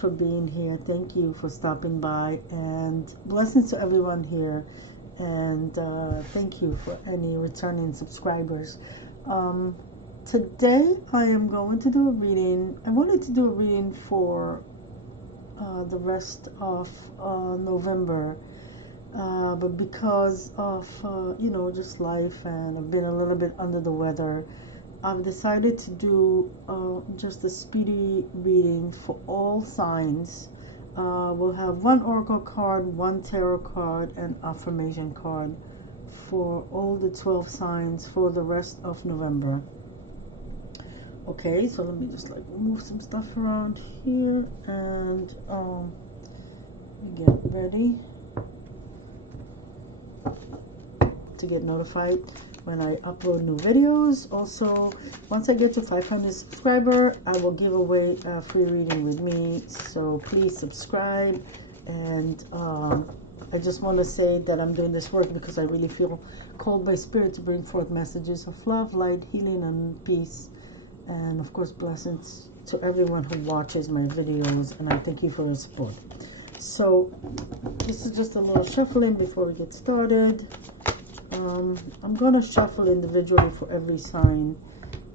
much for being here. Thank you for stopping by, and blessings to everyone here. And thank you for any returning subscribers. Today I am going to do a reading. I wanted to do a reading for the rest of November, but because of just life, and I've been a little bit under the weather, I've decided to do just a speedy reading for all signs. We'll have one oracle card, one tarot card, and affirmation card for all the 12 signs for the rest of November. Okay, so let me just like move some stuff around here and get ready to get notified when I upload new videos. Also, once I get to 500 subscribers, I will give away a free reading with me, so please subscribe. And I just want to say that I'm doing this work because I really feel called by Spirit to bring forth messages of love, light, healing, and peace. And of course, blessings to everyone who watches my videos, and I thank you for your support. So this is just a little shuffling before we get started. I'm going to shuffle individually for every sign.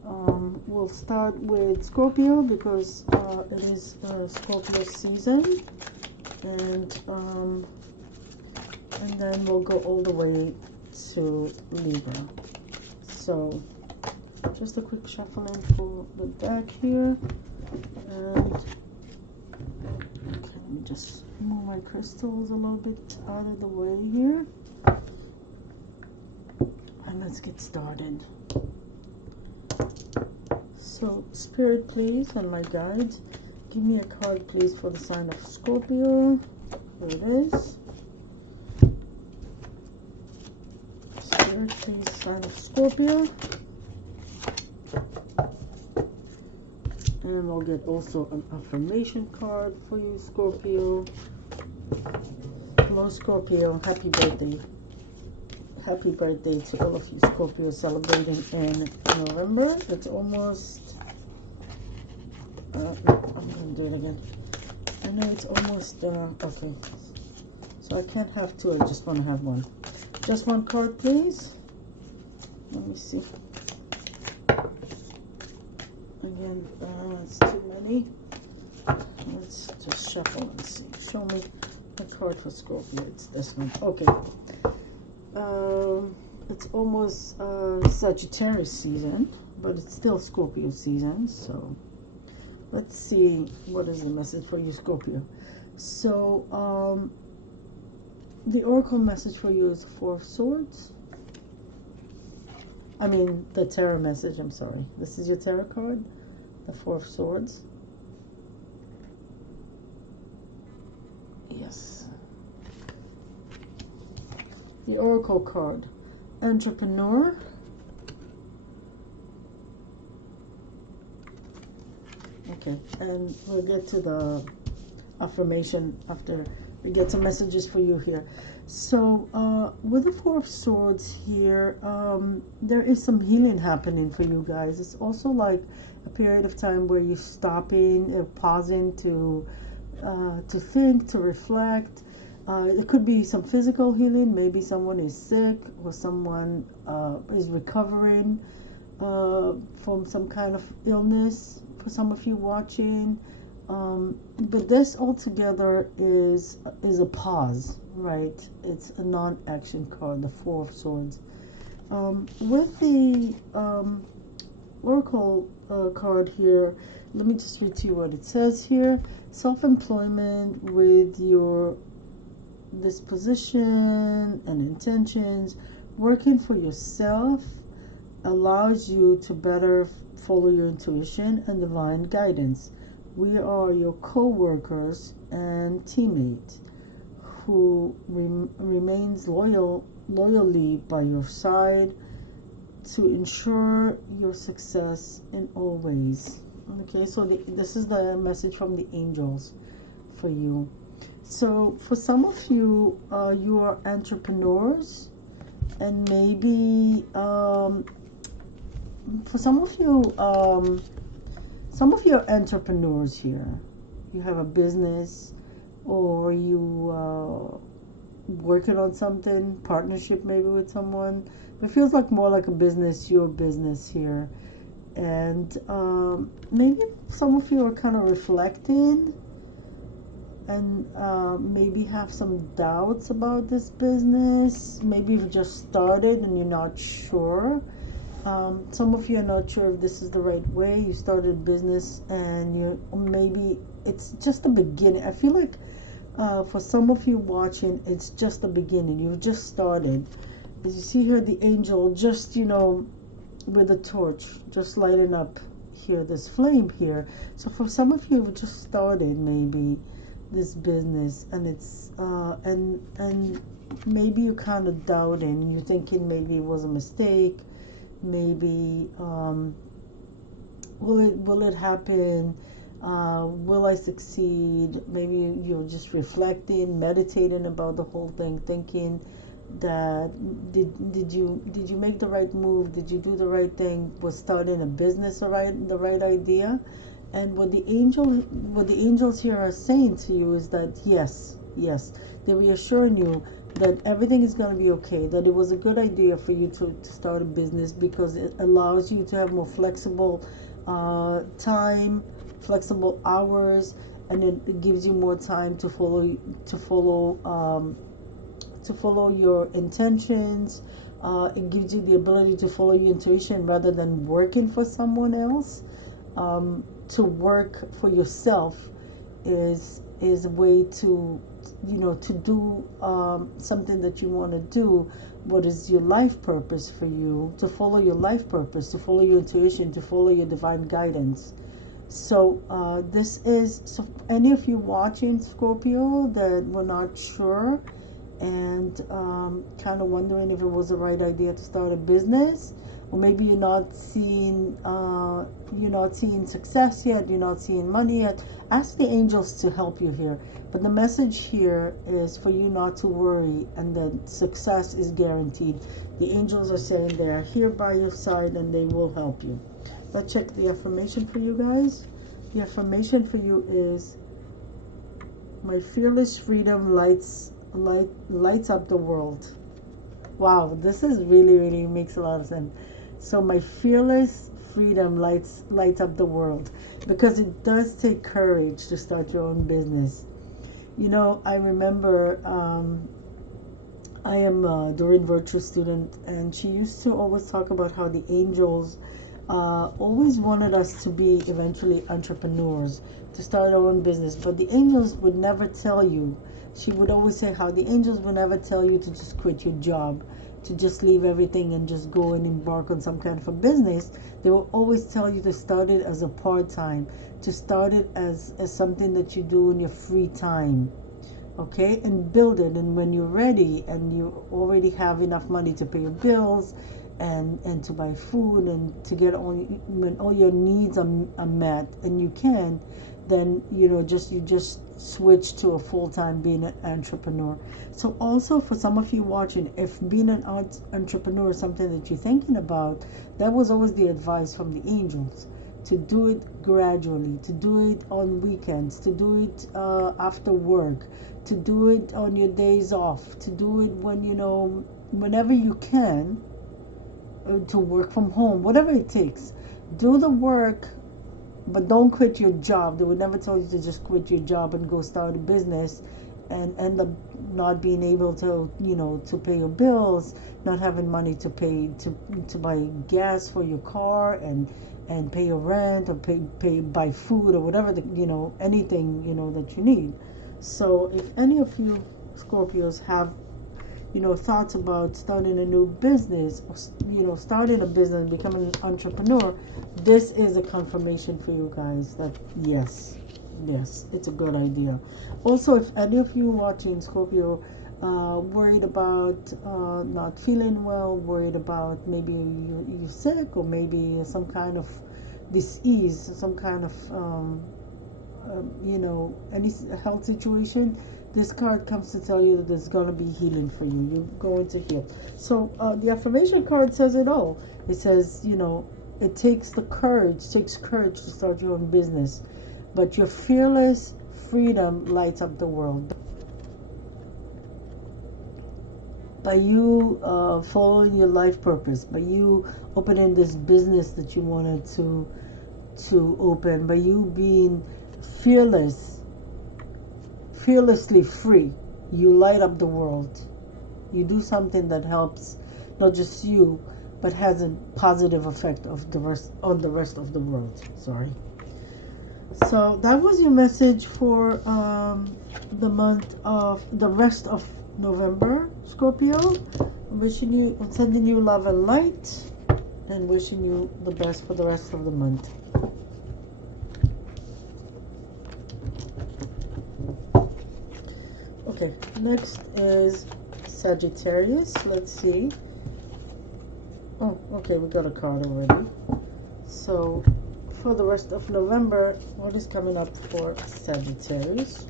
We'll start with Scorpio because it is Scorpio season, and then we'll go all the way to Libra. So just a quick shuffling for the deck here, and okay, let me just move my crystals a little bit out of the way here, and let's get started. So Spirit, please, and my guides, give me a card please for the sign of Scorpio. Here it is. Spirit, please, sign of Scorpio. And we'll get also an affirmation card for you, Scorpio. Hello, Scorpio. Happy birthday. Happy birthday to all of you Scorpio celebrating in November. It's almost... I'm going to do it again. I know it's almost... okay. So I can't have two. I just want to have one. Just one card, please. Let me see. Again, it's too many. Let's just shuffle and see. Show me a card for Scorpio. It's this one. Okay. It's almost Sagittarius season, but it's still Scorpio season. So let's see what is the message for you, Scorpio. So the oracle message for you is Four of Swords. I mean, the tarot message, I'm sorry. This is your tarot card, the Four of Swords. Yes. The oracle card, Entrepreneur. Okay, and we'll get to the affirmation after we get some messages for you here. So with the Four of Swords here, there is some healing happening for you guys. It's also like a period of time where you're stopping, pausing to think, to reflect. It could be some physical healing. Maybe someone is sick, or someone is recovering from some kind of illness for some of you watching. But this altogether is a pause, right? It's a non-action card, the Four of Swords. With the Oracle card here, let me just read to you what it says here. Self-employment with your disposition and intentions, working for yourself allows you to better follow your intuition and divine guidance. We are your co-workers and teammates who remains loyally by your side to ensure your success in all ways. Okay, so this is the message from the angels for you. So for some of you, you are entrepreneurs, and maybe for some of you are entrepreneurs here. you have a business, or you working on something, partnership maybe with someone. It feels like more like a business, your business here. And maybe some of you are kind of reflecting and maybe have some doubts about this business. Maybe you've just started and you're not sure. Some of you are not sure if this is the right way. You started a business and maybe it's just the beginning. I feel like for some of you watching, it's just the beginning. You've just started. As you see here, the angel just, with a torch, just lighting up here, this flame here. So for some of you, you've just started maybe this business, and it's and maybe you're kind of doubting. You're thinking maybe it was a mistake. Maybe will it happen? Will I succeed? Maybe you're just reflecting, meditating about the whole thing, thinking that did you make the right move? Did you do the right thing? Was starting a business the right idea? And what the angels here are saying to you is that yes, they're reassuring you that everything is going to be okay, that it was a good idea for you to start a business, because it allows you to have more flexible time, flexible hours, and it gives you more time to follow your intentions. It gives you the ability to follow your intuition rather than working for someone else. To work for yourself is a way to do something that you want to do. What is your life purpose for you? To follow your life purpose, to follow your intuition, to follow your divine guidance. So so any of you watching, Scorpio, that were not sure and kind of wondering if it was the right idea to start a business, or maybe you're not seeing success yet, you're not seeing money yet, ask the angels to help you here. But the message here is for you not to worry, and that success is guaranteed. The angels are saying they are here by your side and they will help you. Let's check the affirmation for you guys. The affirmation for you is, my fearless freedom lights up the world. Wow, this is really makes a lot of sense. So my fearless freedom lights up the world, because it does take courage to start your own business. I remember I am a Doreen Virtue student, and she used to always talk about how the angels always wanted us to be eventually entrepreneurs, to start our own business. But the angels would never tell you. She would always say how the angels would never tell you to just quit your job, to just leave everything and just go and embark on some kind of a business. They will always tell you to start it as a part-time, to start it as something that you do in your free time, okay, and build it. And when you're ready and you already have enough money to pay your bills and to buy food and to get when all your needs are met, and you can, then you just switch to a full-time being an entrepreneur. So also for some of you watching, if being an entrepreneur is something that you're thinking about, that was always the advice from the angels, to do it gradually, to do it on weekends, to do it after work, to do it on your days off, to do it whenever you can, to work from home, whatever it takes. Do the work, but don't quit your job. They would never tell you to just quit your job and go start a business and end up not being able to to pay your bills, not having money to pay to buy gas for your car and pay your rent, or buy food, or whatever anything that you need. So if any of you Scorpios have thoughts about starting a new business, or starting a business, becoming an entrepreneur, this is a confirmation for you guys that yes, it's a good idea. Also, if any of you watching, Scorpio, worried about not feeling well, worried about maybe you're sick, or maybe some kind of disease, some kind of any health situation, this card comes to tell you that there's going to be healing for you. You're going to heal. So the affirmation card says it all. It says, it takes courage to start your own business. But your fearless freedom lights up the world. By you following your life purpose, by you opening this business that you wanted to open, by you being fearlessly free, you light up the world. You do something that helps not just you, but has a positive effect on the rest of the world. Sorry. So that was your message for the rest of November, Scorpio. I'm sending you love and light, and wishing you the best for the rest of the month. Okay, next is Sagittarius. Let's see. Oh, okay, we got a card already. So for the rest of November, what is coming up for Sagittarius?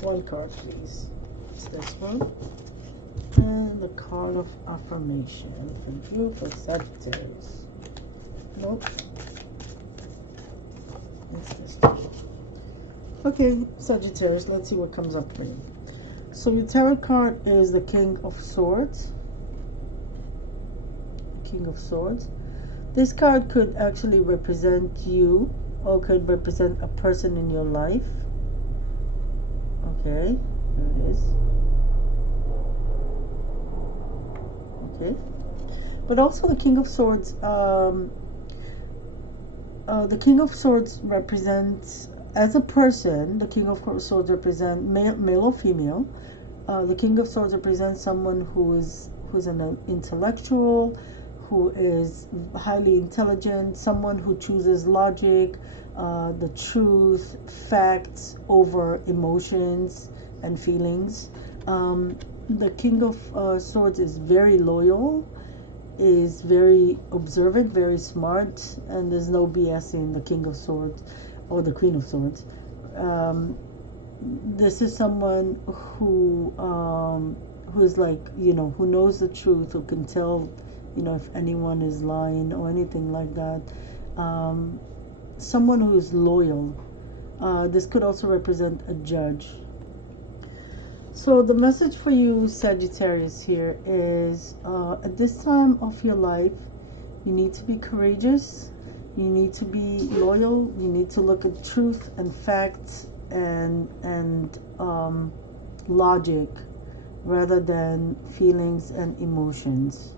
One card, please. It's this one. And the card of affirmation for you for Sagittarius. Nope. It's this one. Okay, Sagittarius, let's see what comes up for you. So your tarot card is the King of Swords. King of Swords. This card could actually represent you, or could represent a person in your life. Okay, here it is. Okay, but also the King of Swords. The King of Swords represents, as a person, the King of Swords represents male or female. The King of Swords represents someone who's an intellectual, who is highly intelligent, someone who chooses logic, the truth, facts over emotions and feelings. The King of Swords is very loyal, is very observant, very smart, and there's no BS in the King of Swords or the Queen of Swords. This is someone who's like, who knows the truth, who can tell, if anyone is lying or anything like that. Someone who is loyal. This could also represent a judge. So the message for you, Sagittarius, here is at this time of your life, you need to be courageous, you need to be loyal, you need to look at truth and facts and logic rather than feelings and emotions.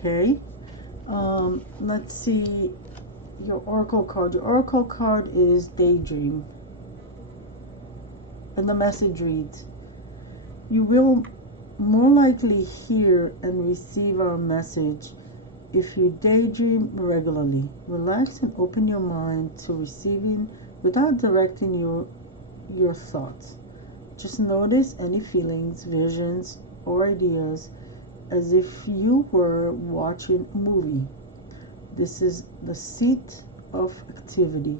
Okay, let's see your oracle card. Your oracle card is Daydream, and the message reads, you will more likely hear and receive our message if you daydream regularly. Relax and open your mind to receiving without directing your thoughts. Just notice any feelings, visions, or ideas as if you were watching a movie. This is the seat of creativity.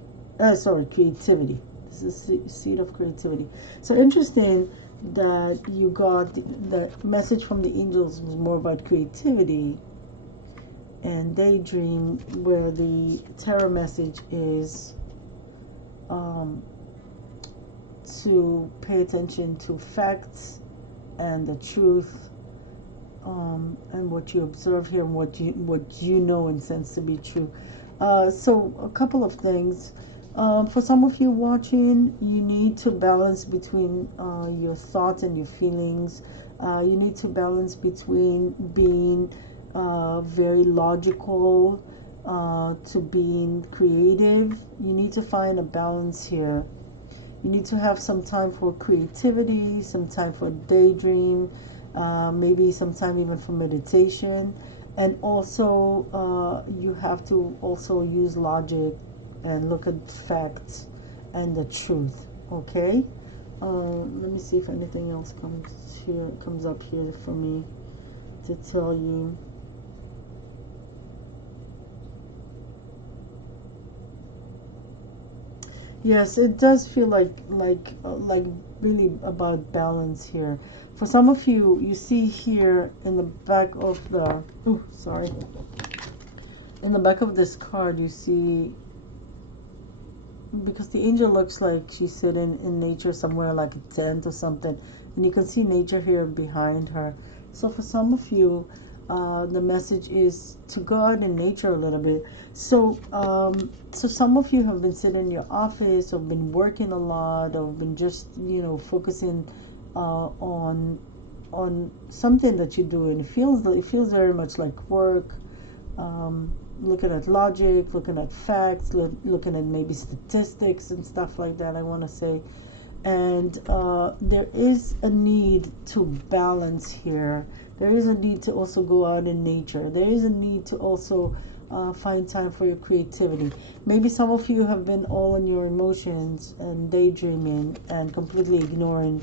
This is the seat of creativity. So interesting that you got the message from the angels was more about creativity, and Daydream, where the tarot message is to pay attention to facts and the truth, and what you observe here and what you know and sense to be true. So a couple of things. For some of you watching, you need to balance between your thoughts and your feelings. You need to balance between being very logical to being creative. You need to find a balance here. You need to have some time for creativity, some time for daydream, maybe some time even for meditation. And also you have to also use logic and look at facts and the truth. Okay, let me see if anything else comes up here for me to tell you. Yes, it does feel like really about balance here. For some of you, you see here in the back of the in the back of this card, you see because the angel looks like she's sitting in nature somewhere, like a tent or something, and you can see nature here behind her. So for some of you, the message is to go out in nature a little bit. So so some of you have been sitting in your office, or been working a lot, or been just, you know, focusing on something that you're doing. It feels very much like work. Looking at logic, looking at facts, looking at maybe statistics and stuff like that, I want to say. And there is a need to balance here. There is a need to also go out in nature. There is a need to also find time for your creativity. Maybe some of you have been all in your emotions and daydreaming and completely ignoring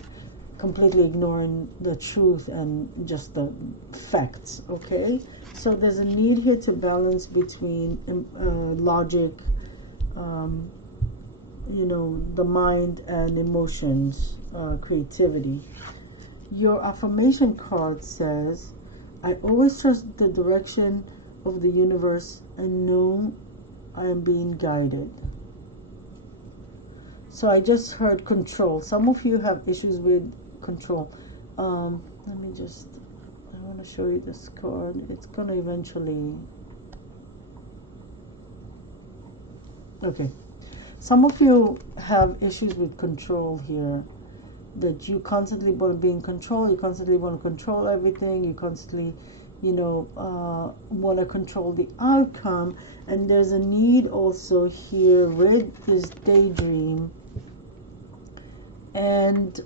the truth and just the facts. Okay, so there's a need here to balance between logic, you know, the mind, and emotions, creativity. Your affirmation card says, I always trust the direction of the universe and know I am being guided. So I just heard control. Some of you have issues with control. Let me just, I want to show you this card. It's going to eventually, okay. Some of you have issues with control here, that you constantly want to be in control. You constantly want to control everything. You constantly, you know, want to control the outcome. And there's a need also here with this daydream and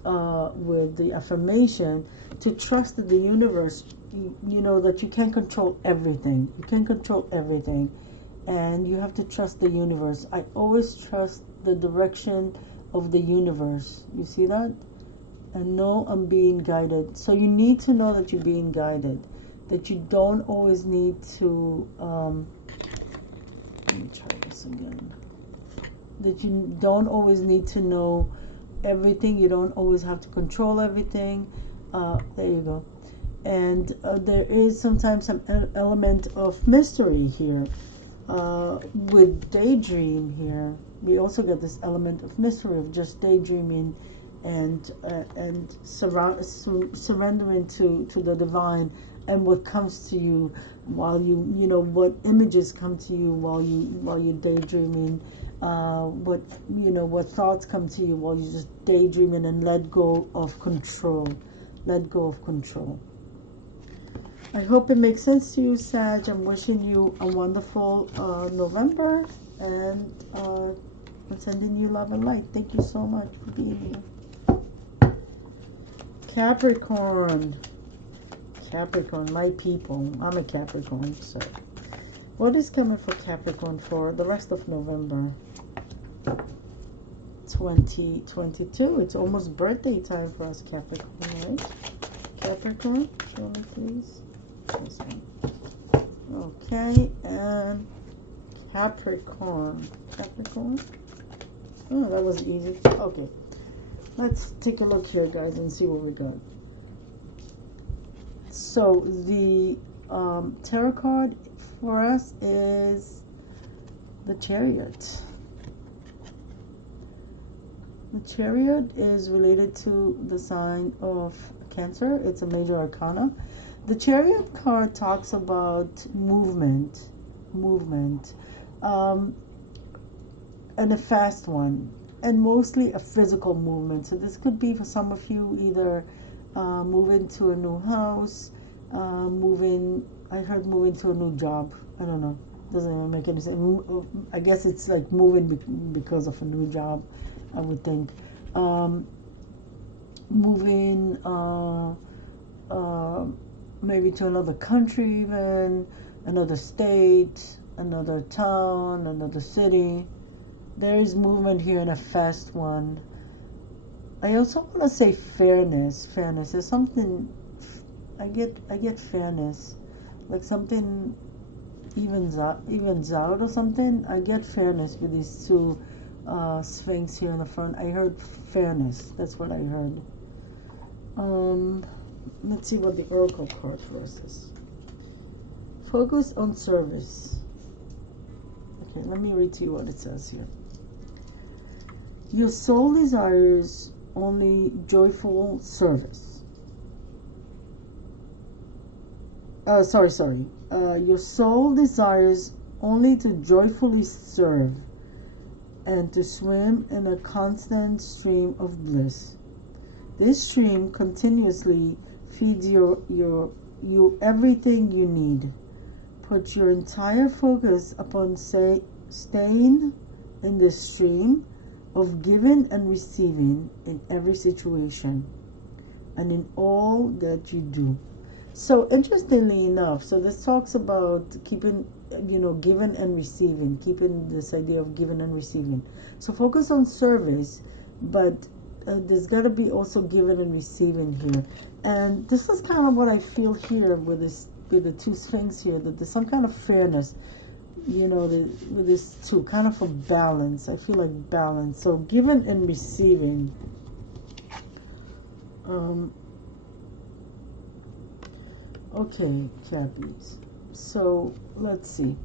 with the affirmation to trust the universe. You know that you can't control everything. You can't control everything. And you have to trust the universe. I always trust the direction of the universe. You see that? And know I'm being guided. So you need to know that you're being guided. That you don't always need to, let me try this again. That you don't always need to know everything. You don't always have to control everything. There you go. And there is sometimes some element of mystery here. With daydream here, we also get this element of mystery of just daydreaming and surrendering to the divine, and what comes to you while you know, what images come to you while you're daydreaming, what, you know, what thoughts come to you while you're just daydreaming, and let go of control. I hope it makes sense to you, Sag. I'm wishing you a wonderful November, and I'm sending you love and light. Thank you so much for being here. Capricorn, my people. I'm a Capricorn, so what is coming for Capricorn for the rest of November 2022? It's almost birthday time for us, Capricorn, right? Capricorn, show me please. This one. Okay, and Capricorn. Oh, that was easy. Okay, let's take a look here, guys, and see what we got. So the tarot card for us is the Chariot. The Chariot is related to the sign of Cancer. It's a major arcana. The Chariot card talks about movement, and a fast one, and mostly a physical movement. So this could be for some of you either moving to a new house, moving to a new job. I don't know. Doesn't even make any sense. I guess it's like moving because of a new job, I would think. Moving maybe to another country, even another state, another town, another city. There is movement here in a fast one. I also want to say fairness. There's something, I get fairness, like something evens out or something. I get fairness with these two sphinx here in the front. I heard fairness. That's what I heard. Let's see what the oracle card for us is. Focus on service. Okay, let me read to you what it says here. Your soul desires only joyful service. Your soul desires only to joyfully serve and to swim in a constant stream of bliss. This stream continuously feeds you everything you need. Put your entire focus upon staying in this stream of giving and receiving in every situation and in all that you do. So interestingly enough, so this talks about keeping, giving and receiving, keeping this idea of giving and receiving. So focus on service, but there's got to be also giving and receiving here. And this is kind of what I feel here with the two Sphinx here, that there's some kind of fairness, with this two, kind of a balance. I feel like balance. So giving and receiving. Okay, Cappies. So let's see.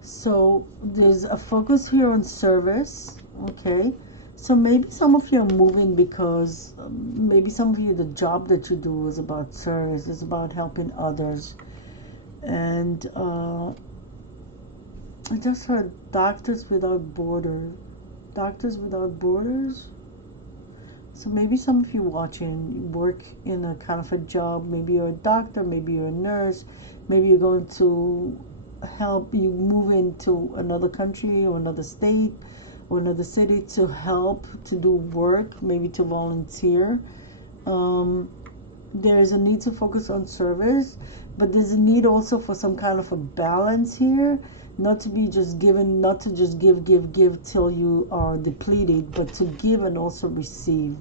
So there's a focus here on service. Okay. So maybe some of you are moving because maybe some of you, the job that you do is about service, is about helping others. And I just heard Doctors Without Borders. Doctors Without Borders. So maybe some of you watching, you work in a kind of a job. Maybe you're a doctor, maybe you're a nurse, maybe you're going to help, you move into another country or another state or another city to help, to do work, maybe to volunteer. There's a need to focus on service, but there's a need also for some kind of a balance here, not to be just given, not to just give till you are depleted, but to give and also receive.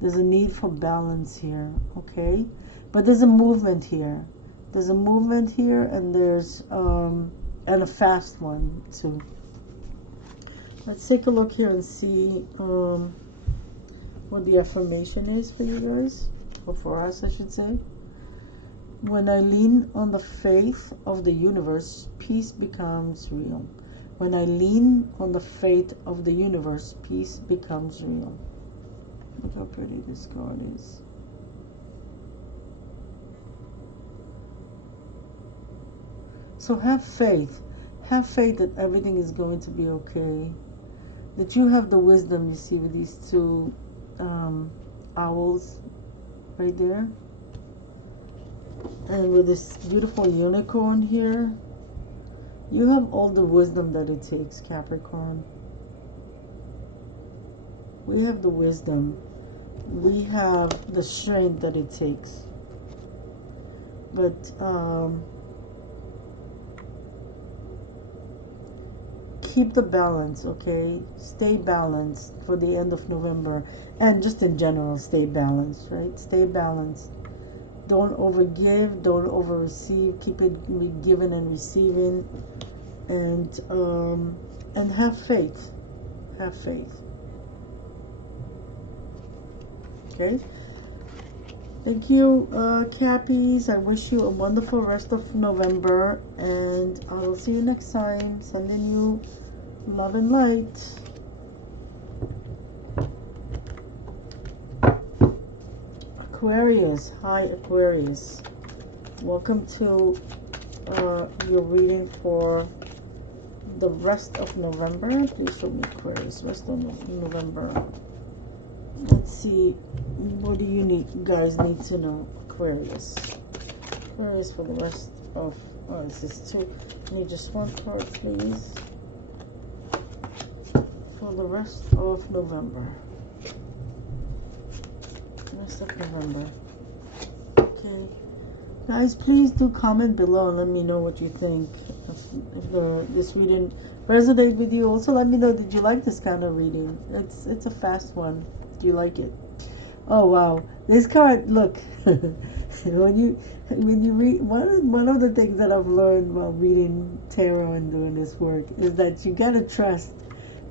There's a need for balance here, okay? But there's a movement here. There's a movement here, and there's and a fast one too. Let's take a look here and see what the affirmation is for you guys, or for us, I should say. When I lean on the faith of the universe, peace becomes real. When I lean on the faith of the universe, peace becomes real. Look how pretty this card is. So have faith. Have faith that everything is going to be okay. That you have the wisdom, you see, with these two owls right there. And with this beautiful unicorn here, you have all the wisdom that it takes, Capricorn. We have the wisdom. We have the strength that it takes. But keep the balance, okay? Stay balanced for the end of November. And just in general, stay balanced, right? Stay balanced. Don't overgive, don't overreceive. Keep it giving and receiving, and have faith. Have faith. Okay. Thank you, Cappies. I wish you a wonderful rest of November, and I will see you next time. Sending you love and light. Aquarius. Hi, Aquarius. Welcome to your reading for the rest of November. Please show me Aquarius. Rest of November. Let's see. What do you guys need to know? Aquarius. Aquarius for the rest of... Oh, this is two. I need just one card, please. For the rest of November. Rest of November. Okay. Guys, please do comment below and let me know what you think. If this reading resonated with you. Also, let me know, did you like this kind of reading? It's a fast one. Do you like it? Oh wow, this card, look. when you read, one of the things that I've learned while reading tarot and doing this work is that you gotta trust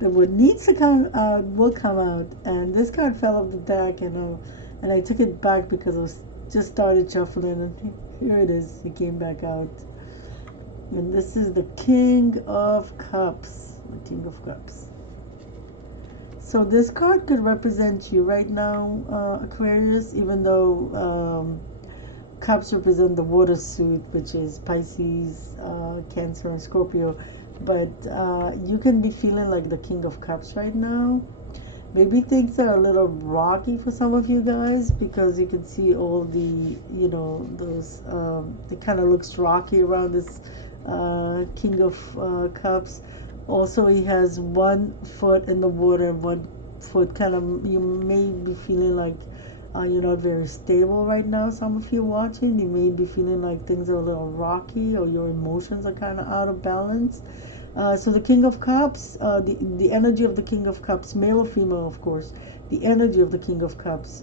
that what needs to come out will come out. And this card fell off the deck, and I took it back because I was just started shuffling, and here it is. It came back out, and this is the King of Cups. The King of Cups. So this card could represent you right now, Aquarius, even though cups represent the water suit, which is Pisces, Cancer, and Scorpio. But you can be feeling like the King of Cups right now. Maybe things are a little rocky for some of you guys, because you can see all the, you know, those, it kind of looks rocky around this King of Cups. Also, he has one foot in the water, one foot kind of, you may be feeling like you're not very stable right now. Some of you watching, you may be feeling like things are a little rocky, or your emotions are kind of out of balance. So the King of Cups, the energy of the King of Cups, male or female, of course, the energy of the King of Cups,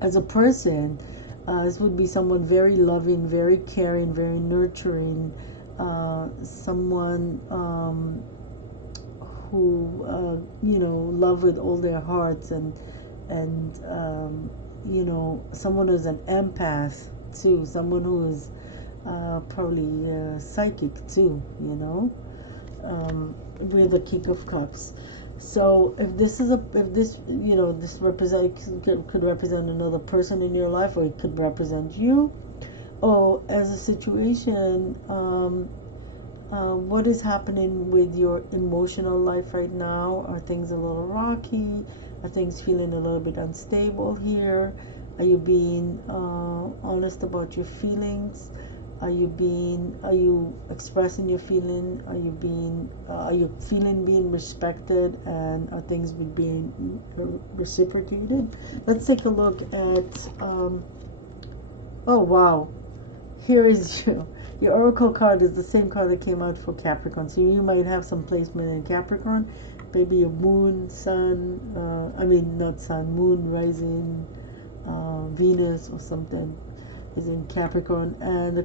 as a person, this would be someone very loving, very caring, very nurturing, someone who you know, love with all their hearts, and you know, someone who's an empath too, someone who is probably psychic too, you know, with the King of Cups. So if this, you know, this could represent another person in your life, or it could represent you, or as a situation, what is happening with your emotional life right now? Are things a little rocky? Are things feeling a little bit unstable here? Are you being honest about your feelings? Are you expressing your feeling? Are you feeling being respected? And are things being reciprocated? Let's take a look at, oh wow, here is your oracle card is the same card that came out for Capricorn. So you might have some placement in Capricorn, maybe your moon, sun, not sun, moon, rising, Venus or something is in Capricorn. And the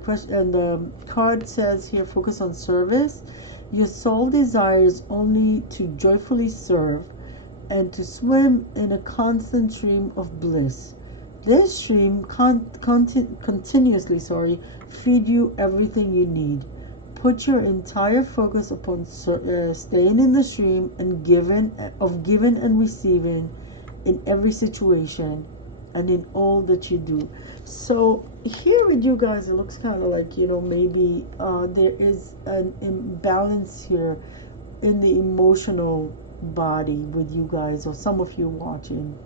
card says here, focus on service. Your soul desires only to joyfully serve and to swim in a constant stream of bliss. This stream continuously feed you everything you need. Put your entire focus upon staying in the stream and giving and receiving in every situation and in all that you do. So here with you guys, it looks kind of like, you know, maybe there is an imbalance here in the emotional body with you guys, or some of you watching.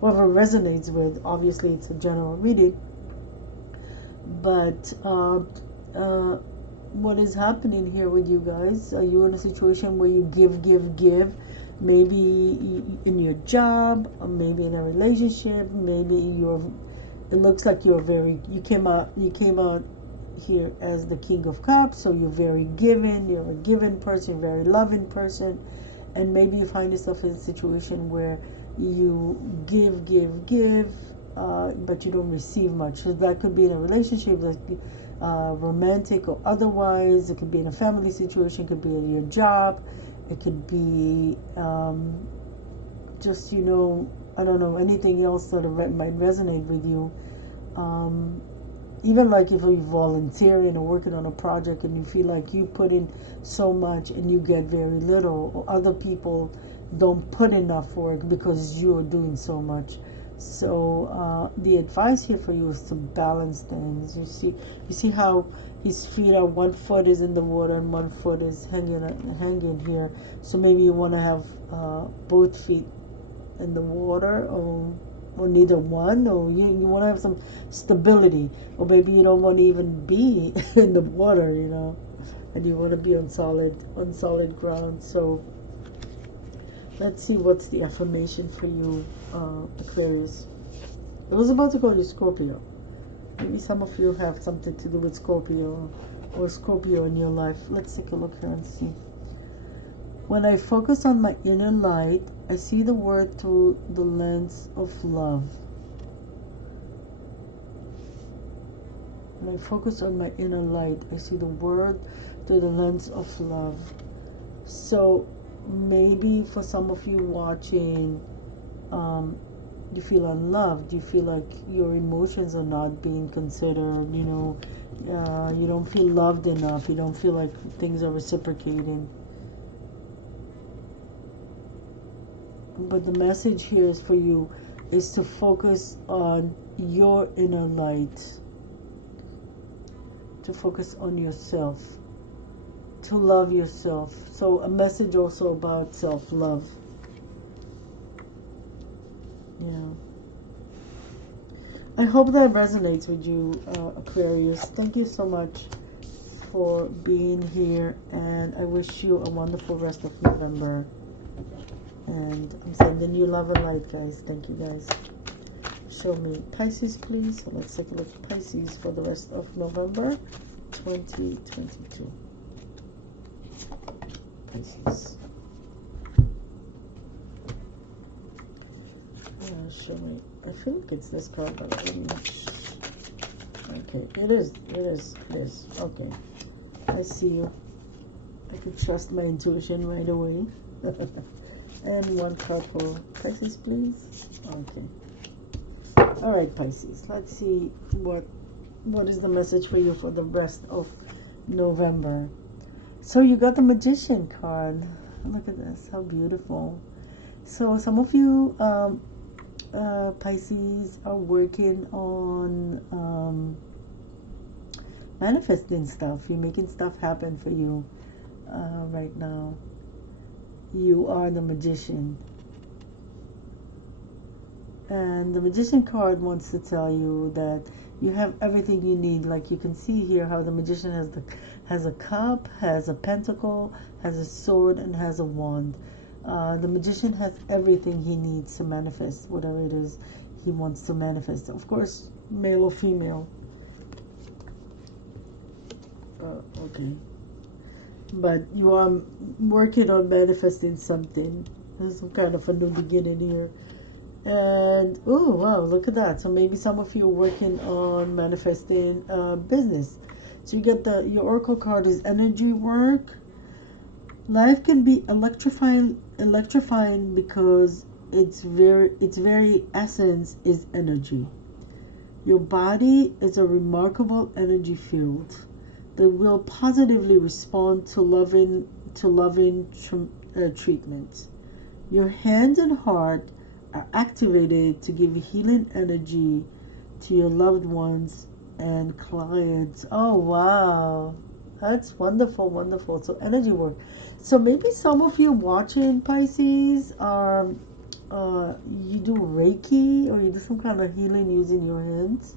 Whoever resonates with, obviously it's a general reading, but what is happening here with you guys? Are you in a situation where you give, maybe in your job, or maybe in a relationship, maybe it looks like you came out here as the King of Cups, so you're very giving, you're a giving person, very loving person, and maybe you find yourself in a situation where you give, but you don't receive much. So that could be in a relationship, like romantic or otherwise. It could be in a family situation. It could be in your job. It could be just, you know, I don't know, anything else that might resonate with you. Even like if you're volunteering or working on a project and you feel like you put in so much and you get very little, or other people don't put enough work because you're doing so much. So the advice here for you is to balance things. You see how his feet are, one foot is in the water and one foot is hanging here. So maybe you want to have both feet in the water, or neither one, or you want to have some stability, or maybe you don't want to even be in the water, you know, and you want to be on solid ground. So let's see what's the affirmation for you, Aquarius. I was about to call you Scorpio. Maybe some of you have something to do with Scorpio, or Scorpio in your life. Let's take a look here and see. When I focus on my inner light, I see the world through the lens of love. When I focus on my inner light, I see the world through the lens of love. So maybe for some of you watching, you feel unloved. You feel like your emotions are not being considered. You know, you don't feel loved enough. You don't feel like things are reciprocating. but the message here is for you is to focus on your inner light, to focus on yourself, to love yourself. So a message also about self-love. Yeah. I hope that resonates with you, Aquarius. Thank you so much for being here, and I wish you a wonderful rest of November. And I'm sending you love and light, guys. Thank you, guys. Show me Pisces, please. So let's take a look at Pisces for the rest of November 2022. Pisces. Show me. I feel like it's this card, but let me. Okay, it is. Okay, I see you. I can trust my intuition right away. And one card for Pisces, please. Okay. All right, Pisces. Let's see what is the message for you for the rest of November. So you got the Magician card. Look at this. How beautiful. So some of you, Pisces, are working on manifesting stuff. You're making stuff happen for you right now. You are the Magician. And the Magician card wants to tell you that you have everything you need. Like you can see here how the Magician has a cup, has a pentacle, has a sword, and has a wand. The Magician has everything he needs to manifest whatever it is he wants to manifest. Of course, male or female. Okay. But you are working on manifesting something. There's some kind of a new beginning here. And, oh, wow, look at that. So maybe some of you are working on manifesting business. So you get your Oracle card is energy work. Life can be electrifying because its very essence is energy. Your body is a remarkable energy field that will positively respond to loving treatment. Your hands and heart are activated to give healing energy to your loved ones and clients. Oh wow, that's wonderful, wonderful. So energy work. So maybe some of you watching, Pisces, you do Reiki or you do some kind of healing using your hands.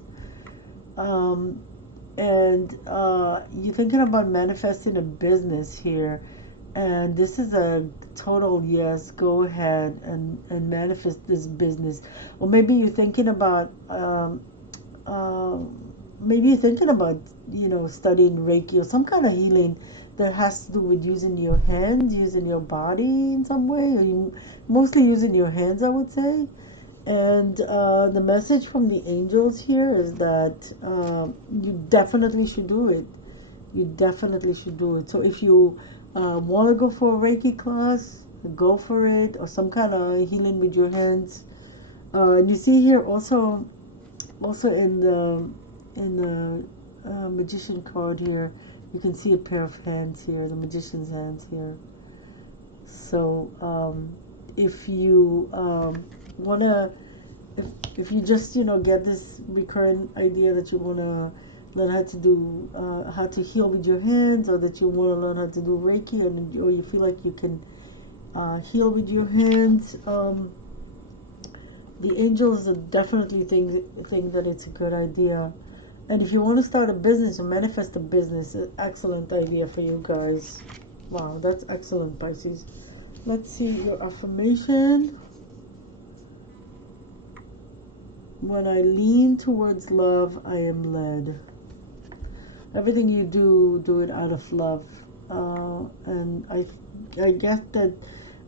And you're thinking about manifesting a business here, and this is a total yes, go ahead and manifest this business. Or maybe you're thinking about studying Reiki or some kind of healing that has to do with using your hands, using your body in some way, or you mostly using your hands, I would say. And the message from the angels here is that you definitely should do it. You definitely should do it. So if you want to go for a Reiki class, go for it, or some kind of healing with your hands. And you see here also in the Magician card here, you can see a pair of hands here, the Magician's hands here. So if you if you just get this recurrent idea that you want to learn how to do how to heal with your hands, or that you want to learn how to do Reiki, or you feel like you can heal with your hands, the angels definitely think that it's a good idea. And if you want to start a business or manifest a business, an excellent idea for you guys. Wow, that's excellent, Pisces. Let's see your affirmation. When I lean towards love, I am led. Everything you do it out of love. And I get that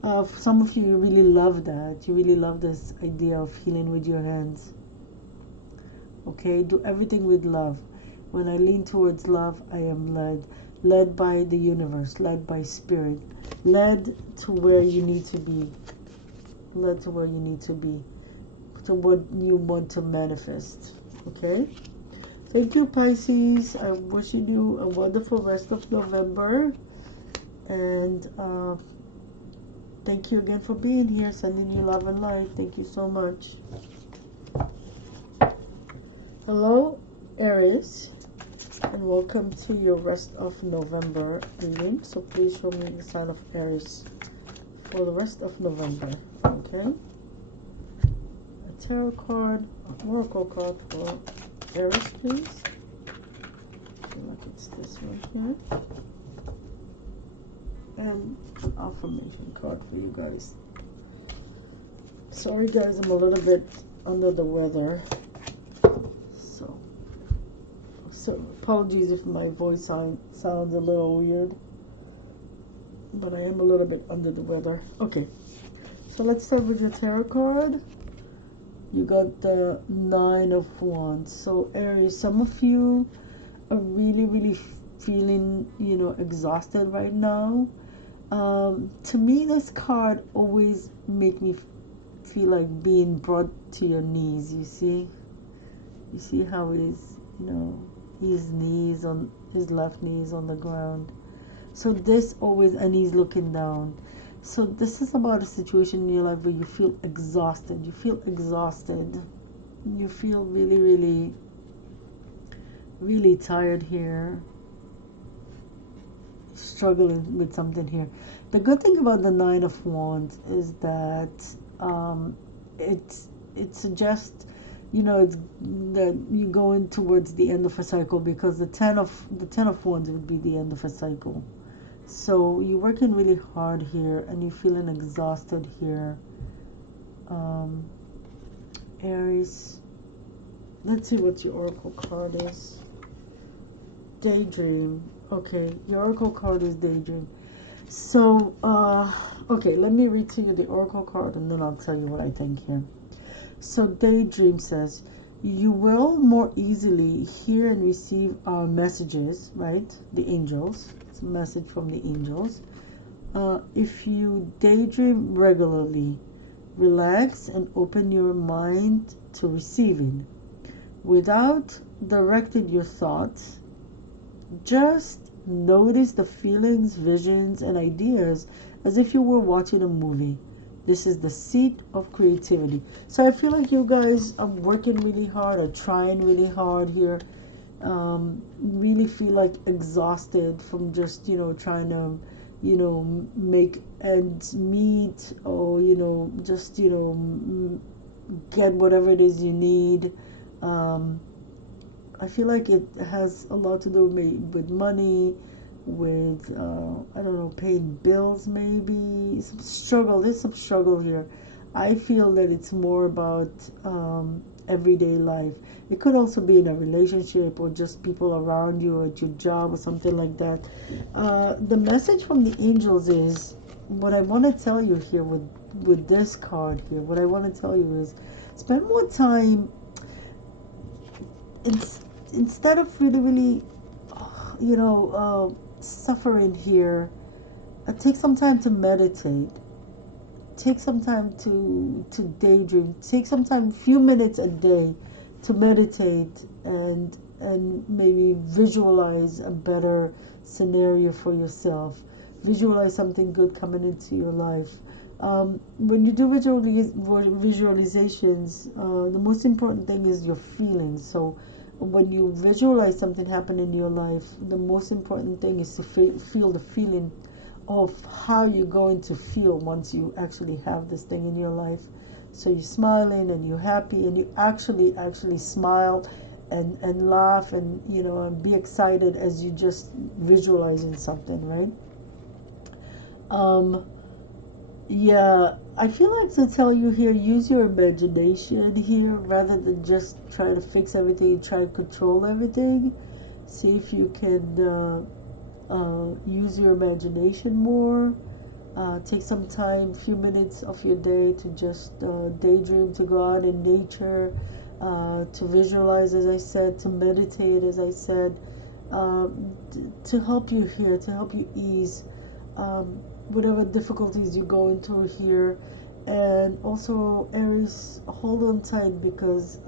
for some of you really love that. You really love this idea of healing with your hands. Okay, do everything with love. When I lean towards love, I am led by the universe, led by spirit, led to where you need to be, to what you want to manifest. Okay, thank you, Pisces. I wish you a wonderful rest of November, and Thank you again for being here. Sending you love and light. Thank you so much. Hello, Aries, and welcome to your rest of November reading. So please show me the sign of Aries for the rest of November. Okay. A tarot card, an oracle card for Aries, please. I feel like it's this one here. And an affirmation card for you guys. Sorry guys, I'm a little bit under the weather. So apologies if my voice sounds a little weird. But I am a little bit under the weather. Okay. So let's start with your tarot card. You got the 9 of Wands. So Aries, some of you are really feeling, you know, exhausted right now. To me, this card always make me feel like being brought to your knees. You see how he's, you know, his left knee is on the ground. So this always, and he's looking down. So this is about a situation in your life where you feel exhausted. You feel exhausted. You feel really tired here. Struggling with something here. The good thing about the 9 of Wands is that it suggests, you know, it's that you're going towards the end of a cycle, because the 10 of Wands would be the end of a cycle. So you're working really hard here and you're feeling exhausted here. Aries, let's see what your oracle card is. Daydream. Okay, your oracle card is Daydream. So, okay, let me read to you the oracle card and then I'll tell you what I think here. So Daydream says, you will more easily hear and receive our messages, right? The angels. It's a message from the angels. If you daydream regularly, relax and open your mind to receiving. Without directing your thoughts, just notice the feelings, visions, and ideas as if you were watching a movie. This is the seat of creativity. So I feel like you guys are working really hard or trying really hard here. Really feel like exhausted from just, you know, trying to, you know, make ends meet, or, you know, just, you know, get whatever it is you need. I feel like it has a lot to do with money, with, I don't know, paying bills maybe. Some struggle. There's some struggle here. I feel that it's more about everyday life. It could also be in a relationship or just people around you or at your job or something like that. The message from the angels is, what I want to tell you here with this card here, what I want to tell you is, spend more time instead of really, you know, suffering here. Take some time to meditate. Take some time to daydream. Take some time, few minutes a day, to meditate and maybe visualize a better scenario for yourself. Visualize something good coming into your life. When you do visualizations, the most important thing is your feelings. So when you visualize something happen in your life, the most important thing is to feel the feeling of how you're going to feel once you actually have this thing in your life. So you're smiling and you're happy and you actually smile and laugh and, you know, and be excited as you just visualizing something, right? Yeah, I feel like to tell you here, use your imagination here rather than just try to fix everything, try to control everything. See if you can use your imagination more. Take some time, few minutes of your day to just daydream, to go out in nature, to visualize, as I said, to meditate, as I said, to help you here, to help you ease whatever difficulties you're going through here. And also, Aries, hold on tight, because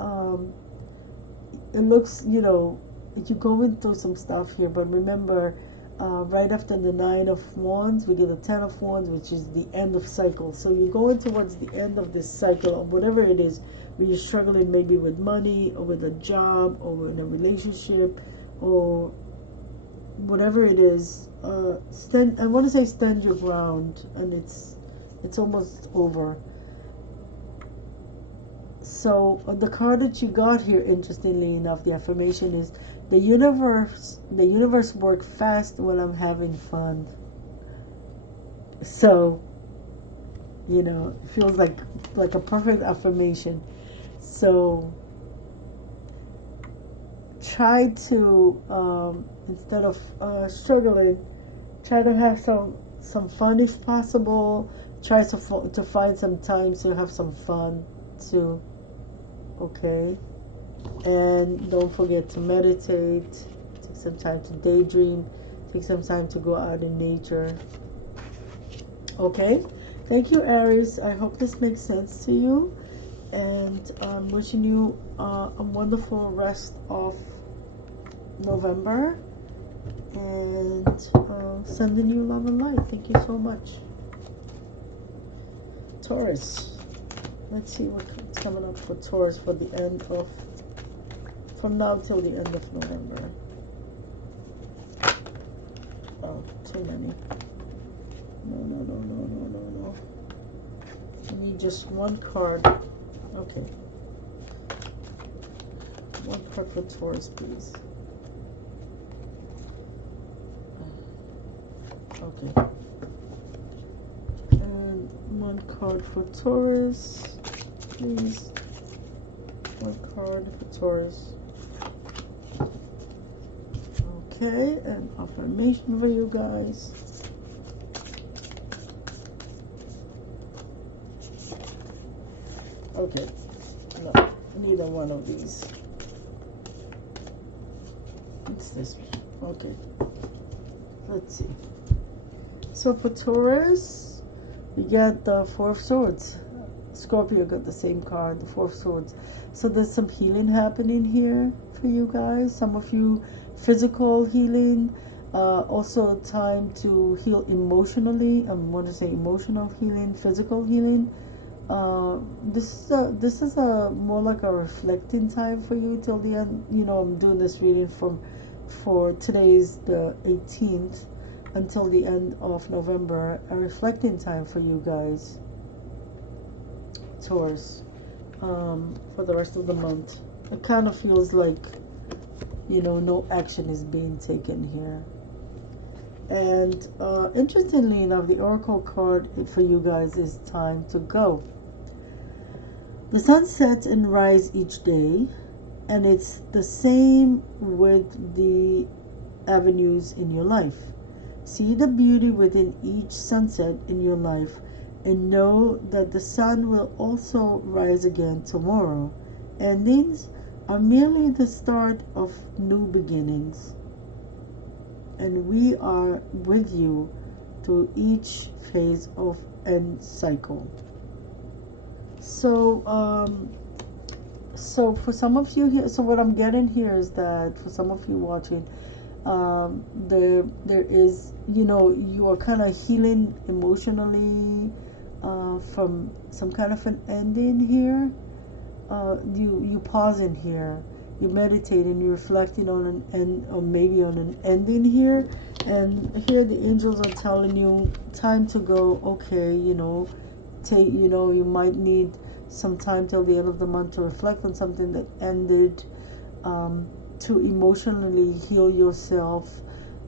it looks, you know, you're going through some stuff here, but remember, right after the Nine of Wands, we get the Ten of Wands, which is the end of cycle. So you're going towards the end of this cycle, or whatever it is, where you're struggling maybe with money, or with a job, or in a relationship, or whatever it is. I want to say stand your ground, and it's almost over. So the card that you got here, interestingly enough, the affirmation is the universe works fast when I'm having fun. So, you know, it feels like a perfect affirmation. So try to instead of struggling, try to have some fun if possible. Try to find some time to have some fun too. Okay, and don't forget to meditate. Take some time to daydream. Take some time to go out in nature. Okay, thank you, Aries. I hope this makes sense to you, and I'm wishing you a wonderful rest of November, and sending you love and light. Thank you so much. Taurus, let's see what's coming up for Taurus for the end of, from now till the end of November. Oh, too many. No. I need just one card. Okay. One card for Taurus, please. Okay. And one card for Taurus, please. One card for Taurus. Okay, an affirmation for you guys. Okay, no, neither one of these. It's this one. Okay, let's see. So for Taurus, we got the Four of Swords. Scorpio got the same card, the Four of Swords. So there's some healing happening here for you guys. Some of you, physical healing. Also time to heal emotionally. I want to say emotional healing, physical healing. This is a more like a reflecting time for you till the end. You know, I'm doing this reading for today's the 18th until the end of November, a reflecting time for you guys, Taurus, for the rest of the month. It kind of feels like, you know, no action is being taken here. And interestingly enough, the oracle card for you guys is time to go. The sun sets and rises each day, and it's the same with the avenues in your life. See the beauty within each sunset in your life, and know that the sun will also rise again tomorrow. Endings are merely the start of new beginnings, and we are with you through each phase of end cycle. So so for some of you here, so what I'm getting here is that for some of you watching, there is, you know, you are kind of healing emotionally from some kind of an ending here. You pause in here, you meditate, and you're reflecting on an end, or maybe on an ending here. And here the angels are telling you time to go. Okay, you know, you might need some time till the end of the month to reflect on something that ended, to emotionally heal yourself,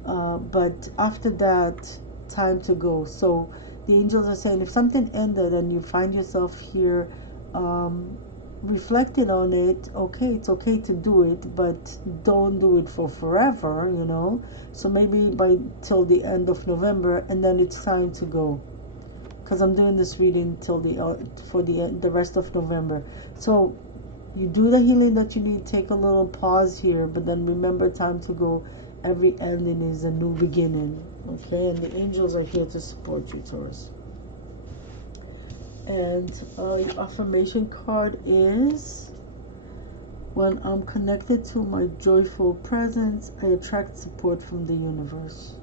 but after that, time to go. So the angels are saying if something ended and you find yourself here reflecting on it, okay, it's okay to do it, but don't do it for forever, you know. So maybe by till the end of November, and then it's time to go, because I'm doing this reading till the rest of November. So you do the healing that you need, take a little pause here, but then remember, time to go. Every ending is a new beginning. Okay, and the angels are here to support you, Taurus. And your affirmation card is, when I'm connected to my joyful presence, I attract support from the universe.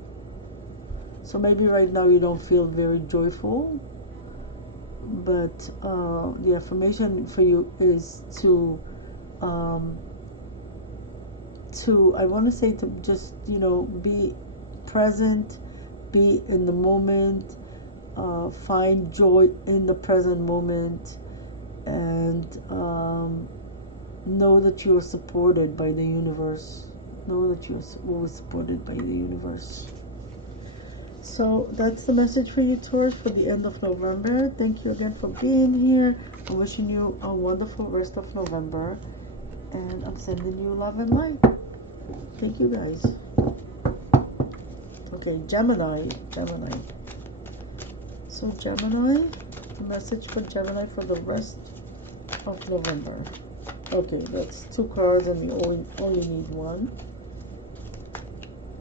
So maybe right now you don't feel very joyful, but the affirmation for you is to I want to say to just, you know, be present, be in the moment, find joy in the present moment, and know that you are supported by the universe. Know that you are always supported by the universe. So that's the message for you, Taurus, for the end of November. Thank you again for being here. I'm wishing you a wonderful rest of November, and I'm sending you love and light. Thank you, guys. Okay, Gemini. So Gemini, the message for Gemini for the rest of November. Okay, that's 2 cards and we only need 1.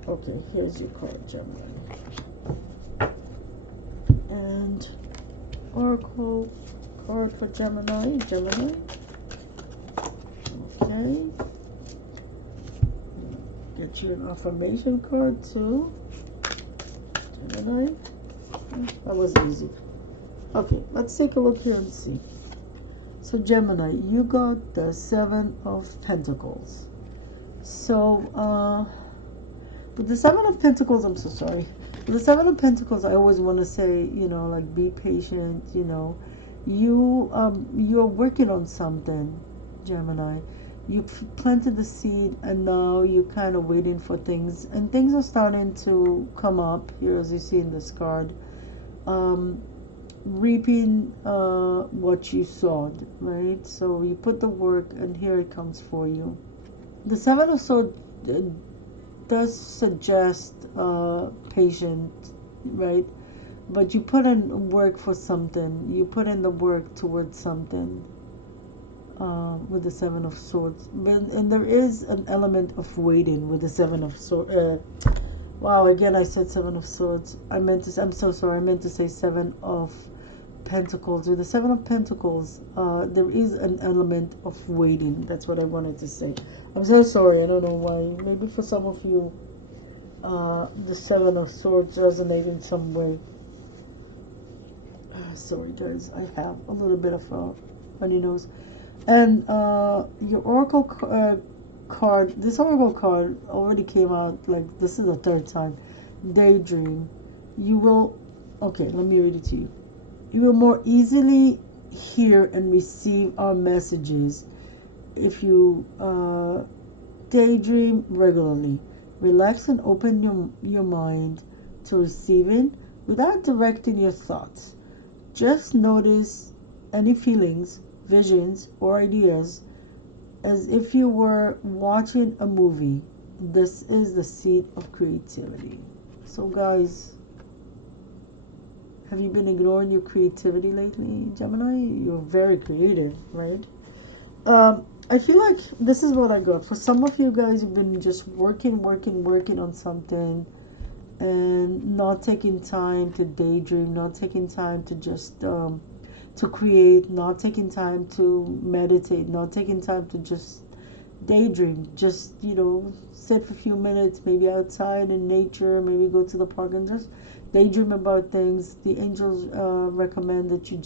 Okay, here's your card, Gemini. And Oracle card for Gemini. Okay. Get you an affirmation card too. Gemini. That was easy. Okay, let's take a look here and see. So Gemini, you got the 7 of Pentacles. So with the 7 of Pentacles, I'm so sorry. With the 7 of Pentacles, I always want to say, you know, like, be patient. You know, you're working on something, Gemini. You planted the seed, and now you're kind of waiting for things, and things are starting to come up here, as you see in this card. Reaping what you sowed, right? So you put the work, and here it comes for you. The 7 of Swords does suggest patience, right? But you put in work for something. You put in the work towards something with the 7 of Swords. And there is an element of waiting with the 7 of Swords. Wow, again I said 7 of Swords. I'm so sorry. I meant to say 7 of Pentacles. With the 7 of Pentacles, there is an element of waiting. That's what I wanted to say. I'm so sorry. I don't know why. Maybe for some of you, the 7 of Swords resonate in some way. Sorry, guys. I have a little bit of a runny nose. And your Oracle card, this Oracle card already came out, like, this is the 3rd time. Daydream. You will, okay, let me read it to you. You will more easily hear and receive our messages if you daydream regularly. Relax and open your mind to receiving without directing your thoughts. Just notice any feelings, visions, or ideas as if you were watching a movie. This is the seed of creativity. So, guys, have you been ignoring your creativity lately, Gemini? You're very creative, right? I feel like this is what I got. For some of you guys, you've been just working on something and not taking time to daydream, not taking time to just to create, not taking time to meditate, not taking time to just daydream. Just, you know, sit for a few minutes, maybe outside in nature, maybe go to the park and just daydream about things. The angels recommend that you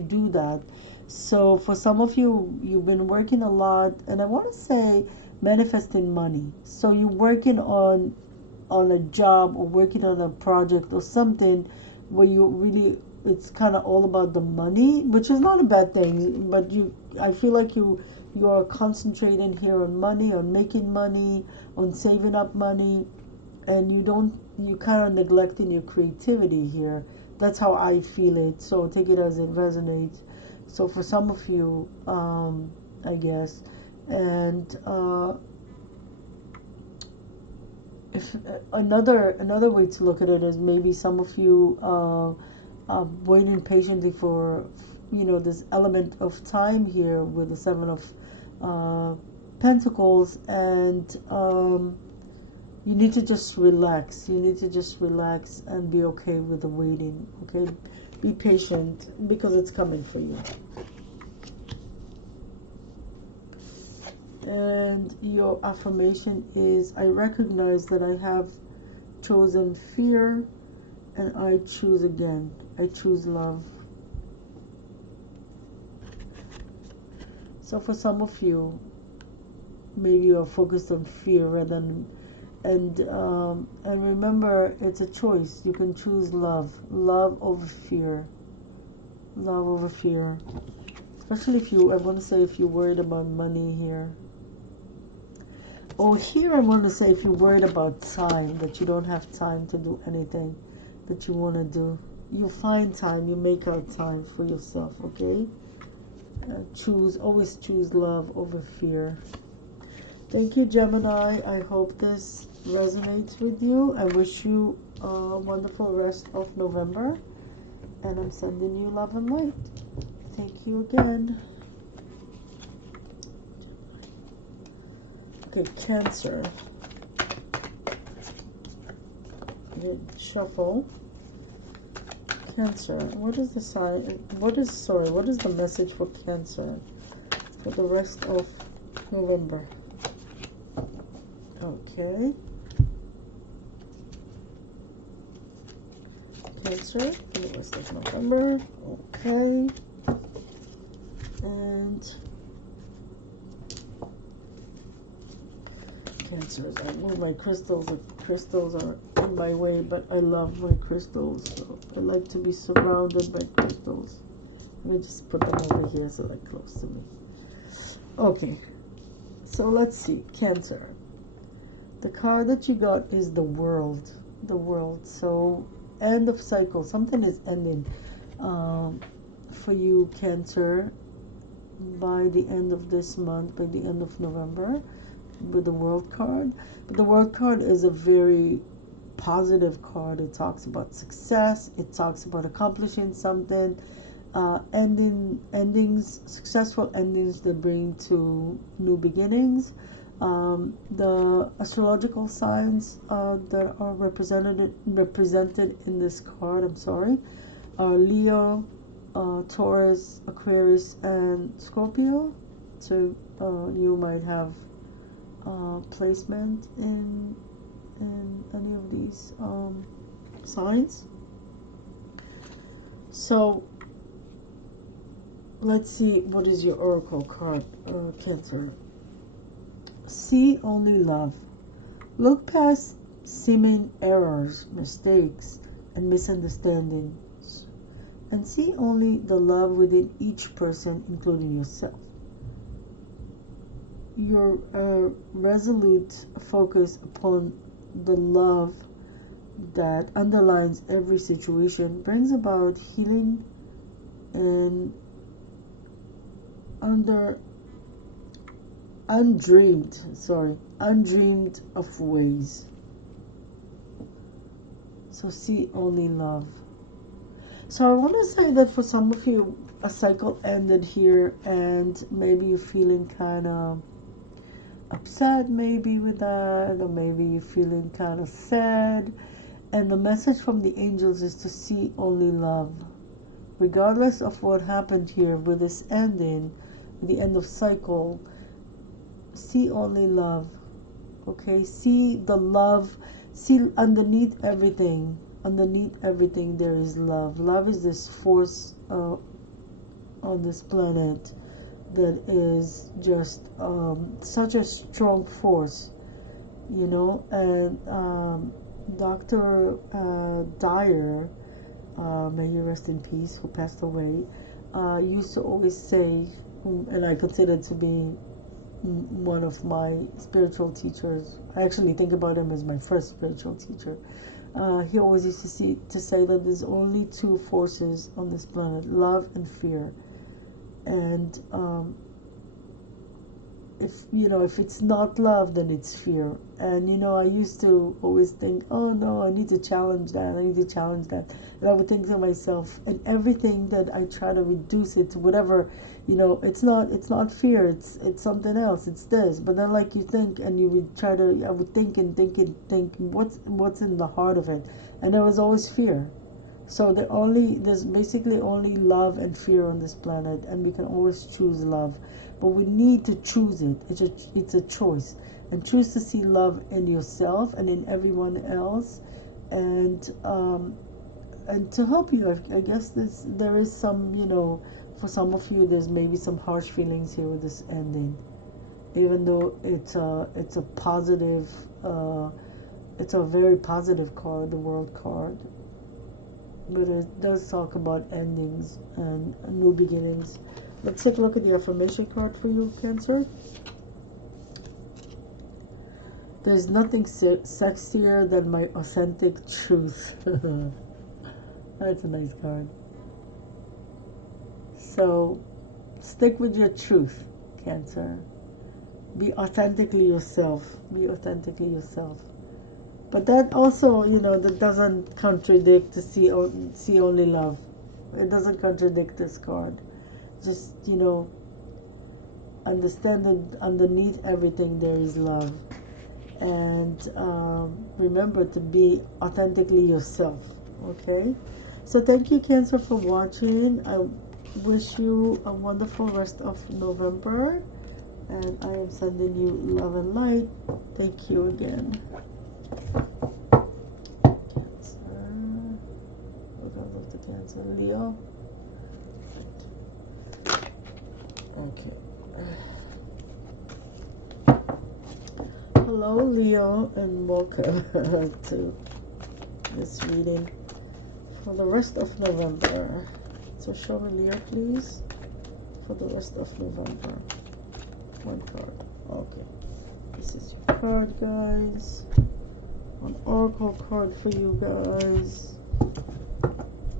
do that. So for some of you, you've been working a lot, and I want to say manifesting money. So you're working on a job or working on a project or something where you really, it's kind of all about the money, which is not a bad thing, but I feel like you are concentrating here on money, on making money, on saving up money, and you kind of neglecting your creativity here. That's how I feel it. So take it as it resonates. So for some of you, I guess, and if another way to look at it is maybe some of you waiting patiently for, you know, this element of time here with the 7 of Pentacles, and you need to just relax. You need to just relax and be okay with the waiting. Okay, be patient because it's coming for you. And your affirmation is, I recognize that I have chosen fear and I choose again. I choose love. So for some of you, maybe you are focused on fear rather than, and remember, it's a choice. You can choose love. Love over fear. Love over fear. Especially if you, I want to say, if you're worried about money here. Oh, here I want to say if you're worried about time, that you don't have time to do anything that you want to do. You find time, you make out time for yourself, okay? Always choose love over fear. Thank you, Gemini. I hope this resonates with you. I wish you a wonderful rest of November. And I'm sending you love and light. Thank you again. Okay, Cancer. Okay, shuffle. Cancer. What is the sign? What is the message for Cancer for the rest of November? Okay. Cancer for the rest of November. Okay. And Cancers. I move my crystals. The crystals are in my way, but I love my crystals. So I like to be surrounded by crystals. Let me just put them over here so they're close to me. Okay. So let's see. Cancer. The card that you got is the World. The World. So end of cycle. Something is ending for you, Cancer, by the end of this month, by the end of November, with the World card. But the World card is a very positive card. It talks about success. It talks about accomplishing something, endings, successful endings that bring to new beginnings. The astrological signs that are represented in this card, are Leo, Taurus, Aquarius, and Scorpio. So you might have placement in any of these signs. So let's see, what is your oracle card, Cancer? See only love. Look past seeming errors, mistakes, and misunderstandings, and see only the love within each person, including yourself. Your resolute focus upon the love that underlines every situation brings about healing and undreamed of ways. So see only love. So I want to say that for some of you, a cycle ended here, and maybe you're feeling kind of upset maybe with that, or maybe you're feeling kind of sad, and the message from the angels is to see only love. Regardless of what happened here with this ending, with the end of cycle, see only love. Okay, see the love. See underneath everything there is love. Love is this force on this planet that is just such a strong force, you know. And Dr. Dyer, may you rest in peace, who passed away, used to always say, and I consider to be one of my spiritual teachers. I actually think about him as my first spiritual teacher. He always used to say that there's only two forces on this planet: love and fear. And if it's not love, then it's fear. And I used to always think, oh no, I need to challenge that. And I would think to myself, and everything that I try to reduce it to whatever, it's not fear, it's something else, it's this. But then, like, you think, and I would think what's in the heart of it, and there was always fear. So there's basically only love and fear on this planet, and we can always choose love, but we need to choose it. It's a choice, and choose to see love in yourself and in everyone else, and and to help you, I guess there is some, you know, for some of you, there's maybe some harsh feelings here with this ending, even though it's a positive, it's a very positive card, the World card, but it does talk about endings and new beginnings. Let's take a look at the affirmation card for you, Cancer. There's nothing sexier than my authentic truth. That's a nice card. So, stick with your truth, Cancer. Be authentically yourself. Be authentically yourself. But that also, you know, that doesn't contradict to see only love. It doesn't contradict this card. Just, you know, understand that underneath everything there is love. And remember to be authentically yourself. Okay? So thank you, Cancer, for watching. I wish you a wonderful rest of November. And I am sending you love and light. Thank you again. Cancer. Look, I love the Cancer. Leo. Okay. Hello, Leo, and welcome to this reading for the rest of November. So show me, Leo, please, for the rest of November. One card. Okay. This is your card, guys. An oracle card for you guys.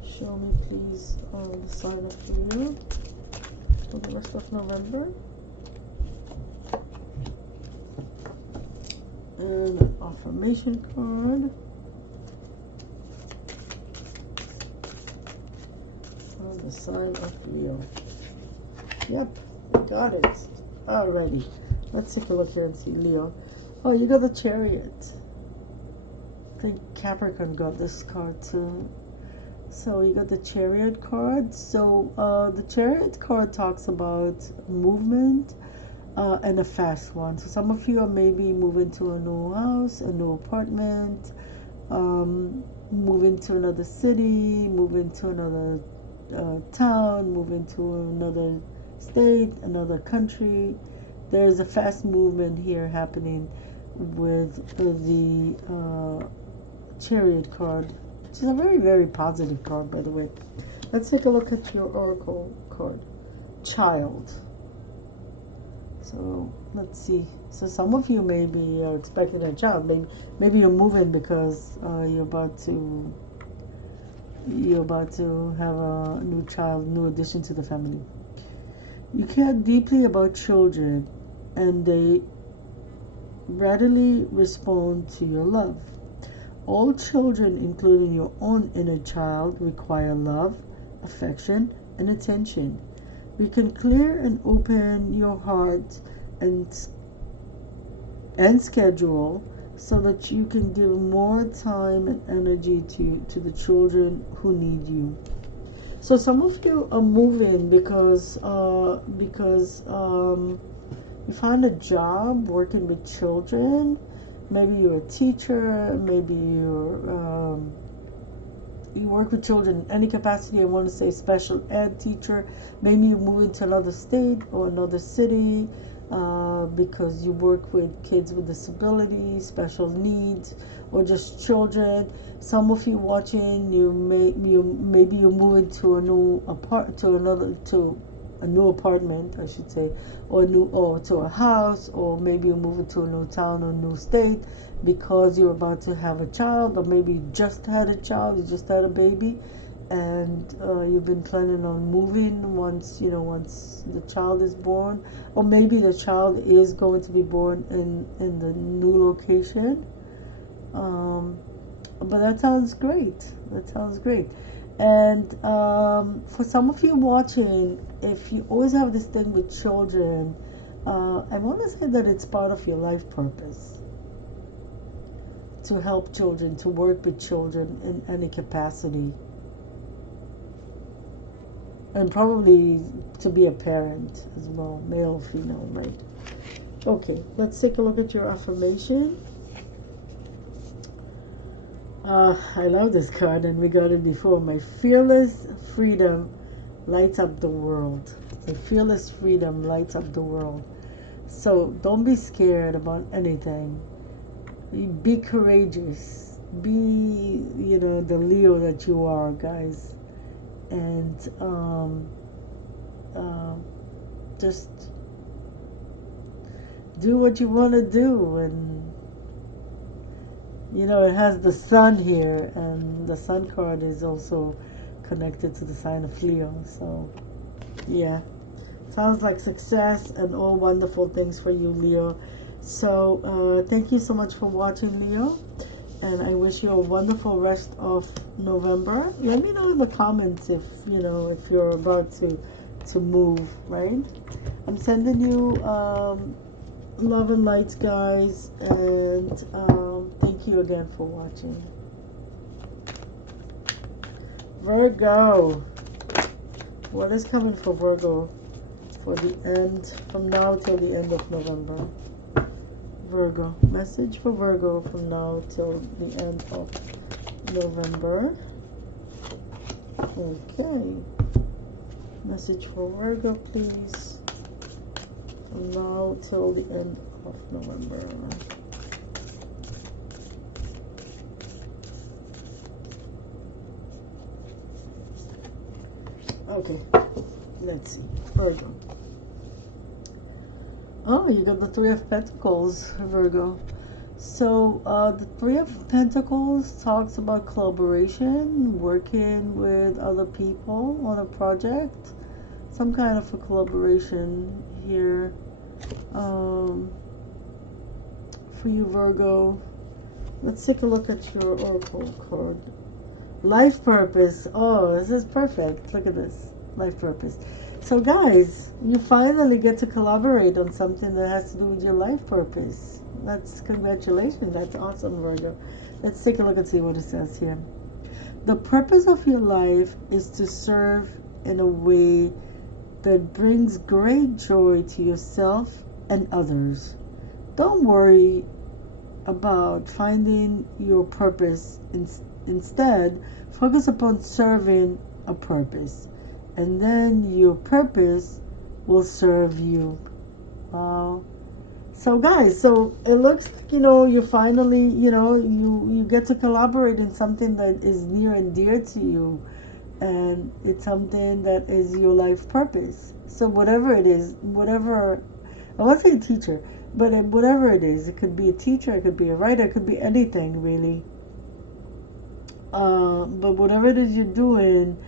Show me, please, the sign of Leo for the rest of November. And an affirmation card. On the sign of Leo. Yep, we got it. Alrighty. Let's take a look here and see Leo. Oh, you got the Chariot. I think Capricorn got this card too. So you got the Chariot card. So the Chariot card talks about movement. And a fast one. So some of you are maybe moving to a new house, a new apartment, moving to another city, moving to another town, moving to another state, another country. There's a fast movement here happening with the Chariot card, which is a very, very positive card, by the way. Let's take a look at your oracle card. Child. So let's see. So some of you maybe are expecting a child. Maybe you're moving because you're about to have a new child, new addition to the family. You care deeply about children, and they readily respond to your love. All children, including your own inner child, require love, affection, and attention. We can clear and open your heart and schedule so that you can give more time and energy to the children who need you. So some of you are moving because you find a job working with children. Maybe you're a teacher. Maybe you work with children in any capacity. I want to say special ed teacher. Maybe you move into another state or another city because you work with kids with disabilities, special needs, or just children. Some of you watching, maybe you're moving to a new apartment, I should say, or to a house, or maybe you're moving to a new town or a new state because you're about to have a child, or maybe you just had a child, you just had a baby, and you've been planning on moving once the child is born, or maybe the child is going to be born in the new location. But that sounds great. And for some of you watching, if you always have this thing with children, I want to say that it's part of your life purpose to help children, to work with children in any capacity, and probably to be a parent as well, male or female, right? Okay, let's take a look at your affirmation. I love this card, and we got it before. My fearless freedom lights up the world. My fearless freedom lights up the world. So don't be scared about anything. Be courageous. Be, the Leo that you are, guys. And just do what you want to do. And it has the sun here, and the sun card is also connected to the sign of Leo. So yeah, sounds like success and all wonderful things for you, Leo. So thank you so much for watching, Leo, and I wish you a wonderful rest of November. Let me know in the comments if you're about to move, right? I'm sending you love and lights, guys, and thank you again for watching. Virgo, what is coming for Virgo for the end, from now till the end of November? Virgo, message for Virgo from now till the end of November. Okay, message for Virgo, please, from now till the end of November. Okay, let's see. Virgo. Oh, you got the Three of Pentacles, Virgo. So the Three of Pentacles talks about collaboration, working with other people on a project, some kind of a collaboration here for you, Virgo. Let's take a look at your oracle card. Life purpose. Oh, this is perfect. Look at this. Life purpose. So guys, you finally get to collaborate on something that has to do with your life purpose. That's congratulations. That's awesome, Virgo. Let's take a look and see what it says here. The purpose of your life is to serve in a way that brings great joy to yourself and others. Don't worry about finding your purpose. Instead, focus upon serving a purpose, and then your purpose will serve you. Wow. So guys, so it looks like, you finally, you get to collaborate in something that is near and dear to you, and it's something that is your life purpose. So whatever it is, I won't say a teacher, but whatever it is, it could be a teacher, it could be a writer, it could be anything really. But whatever it is you're doing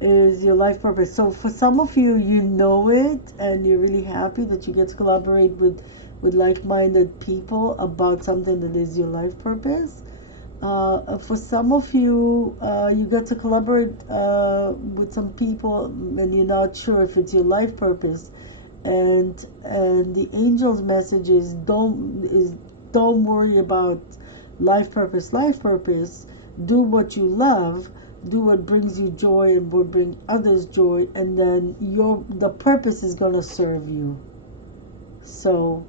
is your life purpose. So for some of you, you know it, and you're really happy that you get to collaborate with like-minded people about something that is your life purpose. For some of you, you get to collaborate with some people, and you're not sure if it's your life purpose. And the angel's message is don't worry about life purpose. Life purpose. Do what you love, do what brings you joy and what brings others joy, and then the purpose is going to serve you. So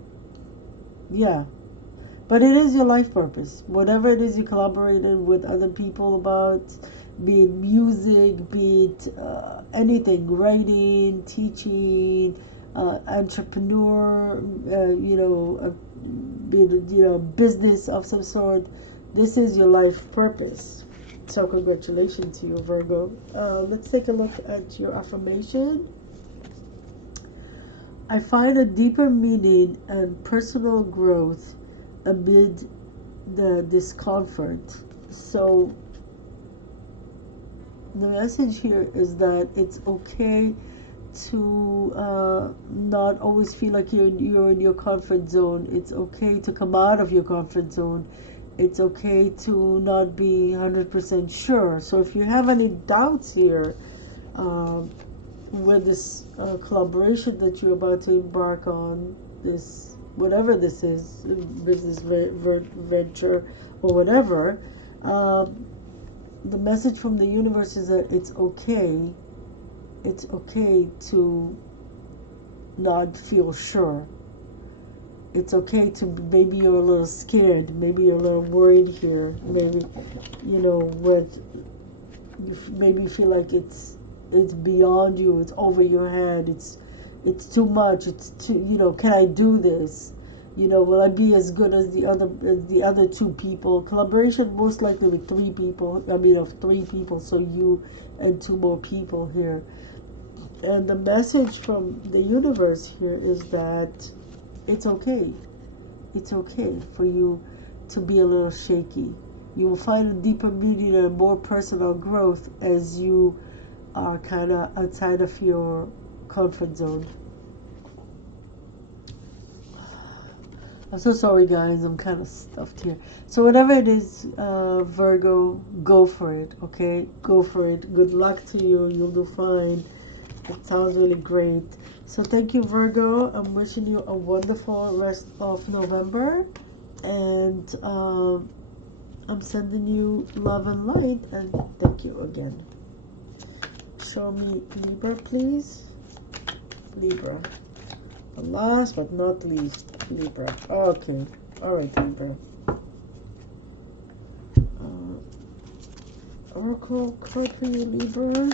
yeah, but it is your life purpose. Whatever it is you collaborated with other people about, be it music, be it anything, writing, teaching, entrepreneur, be it business of some sort. This is your life purpose. So congratulations to you, Virgo. Let's take a look at your affirmation. I find a deeper meaning and personal growth amid the discomfort. So the message here is that it's okay to not always feel like you're in your comfort zone. It's okay to come out of your comfort zone. It's okay to not be 100% sure. So if you have any doubts here with this collaboration that you're about to embark on, this whatever this is, business venture or whatever, the message from the universe is that it's okay to not feel sure. It's okay to, maybe you're a little scared, maybe you're a little worried here, maybe, you know, what, maybe you feel like it's beyond you, it's over your head, it's too much, it's too, you know, can I do this? You know, will I be as good as the other two people? Collaboration most likely with three people. I mean, of three people, so you and two more people here. And the message from the universe here is that it's okay. It's okay for you to be a little shaky. You will find a deeper meaning and more personal growth as you are kind of outside of your comfort zone. I'm so sorry, guys. I'm kind of stuffed here. So whatever it is, Virgo, go for it, okay? Go for it. Good luck to you. You'll do fine. It sounds really great. So thank you, Virgo. I'm wishing you a wonderful rest of November. And I'm sending you love and light. And thank you again. Show me Libra, please. Libra. And last but not least, Libra. Okay. Alright, Libra. Oracle card for you, Libra.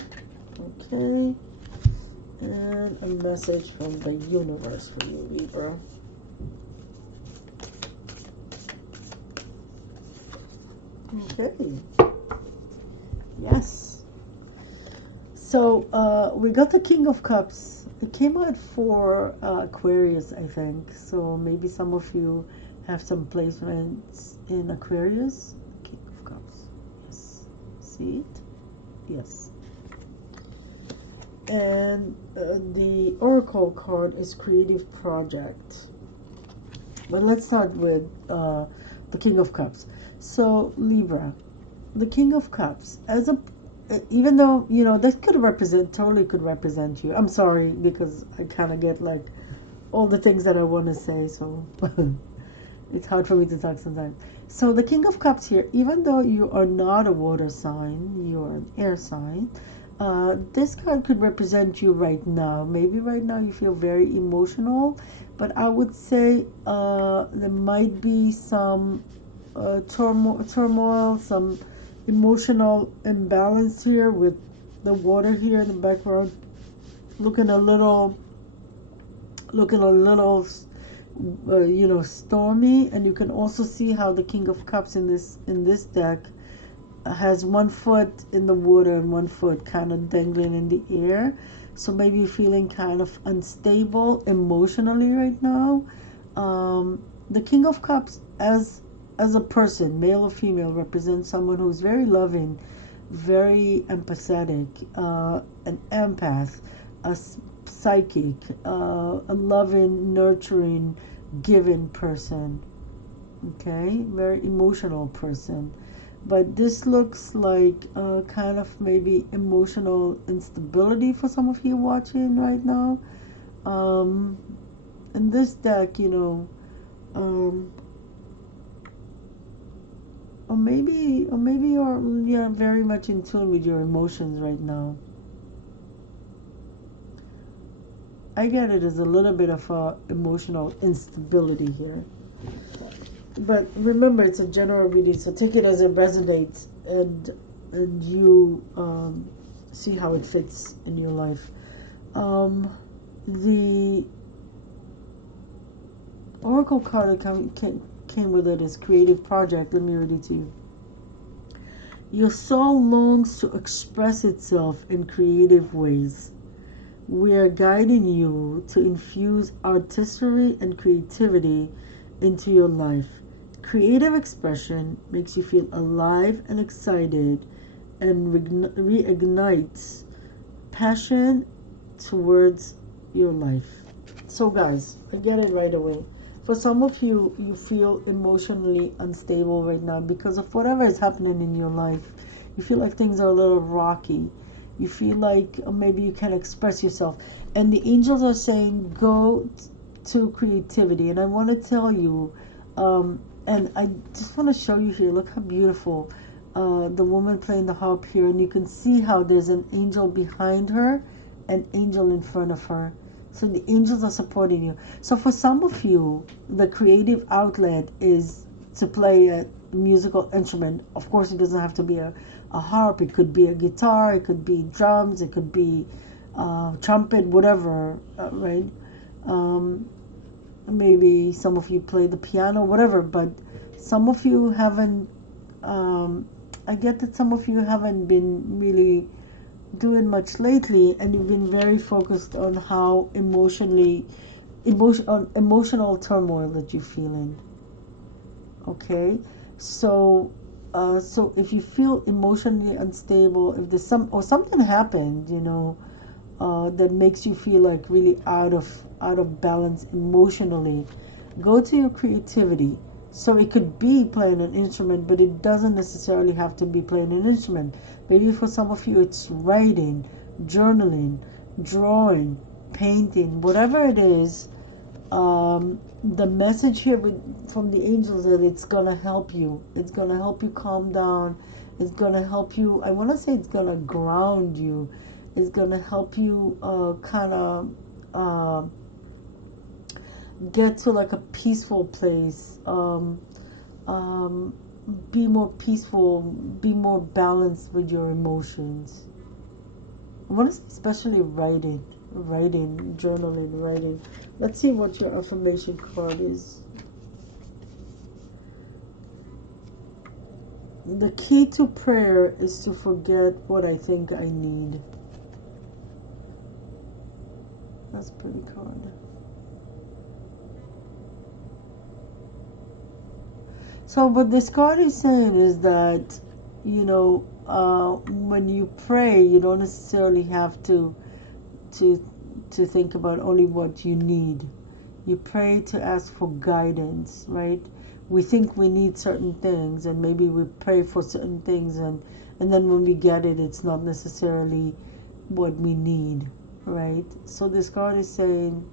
Okay. And a message from the universe for you, Libra. Okay. Yes. So we got the King of Cups. It came out for Aquarius, I think. So maybe some of you have some placements in Aquarius. King of Cups. Yes. See it? Yes. And the Oracle card is Creative Project. But let's start with the King of Cups. So Libra, the King of Cups, as a, even though, you know, that could represent, totally could represent you. I'm sorry, because I kind of get like all the things that I want to say, so it's hard for me to talk sometimes. So the King of Cups here, even though you are not a water sign, you are an air sign, this card could represent you right now. Maybe right now you feel very emotional, but I would say there might be some turmoil, some emotional imbalance here with the water here in the background, looking a little you know, stormy. And you can also see how the King of Cups in this deck has one foot in the water and one foot kind of dangling in the air. So maybe you're feeling kind of unstable emotionally right now. The King of Cups as a person, male or female, represents someone who's very loving, very empathetic, an empath, a psychic, a loving, nurturing, giving person. Okay, very emotional person. But this looks like kind of maybe emotional instability for some of you watching right now. In this deck, you know, or maybe you're very much in tune with your emotions right now. I get it as a little bit of emotional instability here. But remember, it's a general reading, so take it as it resonates, and you see how it fits in your life. The Oracle card that came with it is Creative Project. Let me read it to you. Your soul longs to express itself in creative ways. We are guiding you to infuse artistry and creativity into your life. Creative expression makes you feel alive and excited and reignites passion towards your life. So guys, I get it right away. For some of you, you feel emotionally unstable right now because of whatever is happening in your life. You feel like things are a little rocky. You feel like maybe you can't express yourself. And the angels are saying, go to creativity. And I want to tell you, and I just want to show you here, look how beautiful the woman playing the harp here. And you can see how there's an angel behind her, an angel in front of her. So the angels are supporting you. So for some of you, the creative outlet is to play a musical instrument. Of course, it doesn't have to be a harp. It could be a guitar. It could be drums. It could be trumpet, whatever, right? Maybe some of you play the piano, whatever. But some of you haven't. I get that some of you haven't been really doing much lately, and you've been very focused on how emotional turmoil that you're feeling. Okay, so so if you feel emotionally unstable, if there's something happened, that makes you feel like really out of balance emotionally, go to your creativity. So it could be playing an instrument, but it doesn't necessarily have to be playing an instrument. Maybe for some of you it's writing, journaling, drawing, painting, whatever it is. The message here from the angels is that it's gonna help you. It's gonna help you calm down. It's gonna help you. I want to say it's gonna ground you. It's gonna help you kind of get to like a peaceful place. Be more peaceful. Be more balanced with your emotions. I want to say especially writing, journaling, writing. Let's see what your affirmation card is. The key to prayer is to forget what I think I need. That's a pretty card. So what this card is saying is that, when you pray, you don't necessarily have to think about only what you need. You pray to ask for guidance, right? We think we need certain things, and maybe we pray for certain things, and then when we get it, it's not necessarily what we need, right? So this card is saying,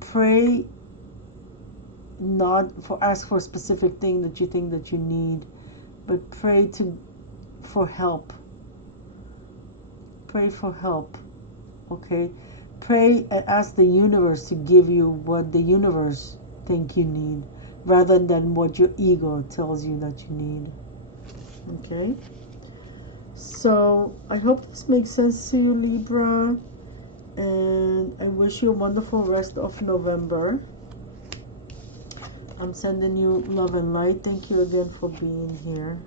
pray not for ask for a specific thing that you think that you need, but pray for help. Pray for help. Okay? Pray and ask the universe to give you what the universe think you need, rather than what your ego tells you that you need. Okay? So I hope this makes sense to you, Libra, and I wish you a wonderful rest of November. I'm sending you love and light. Thank you again for being here.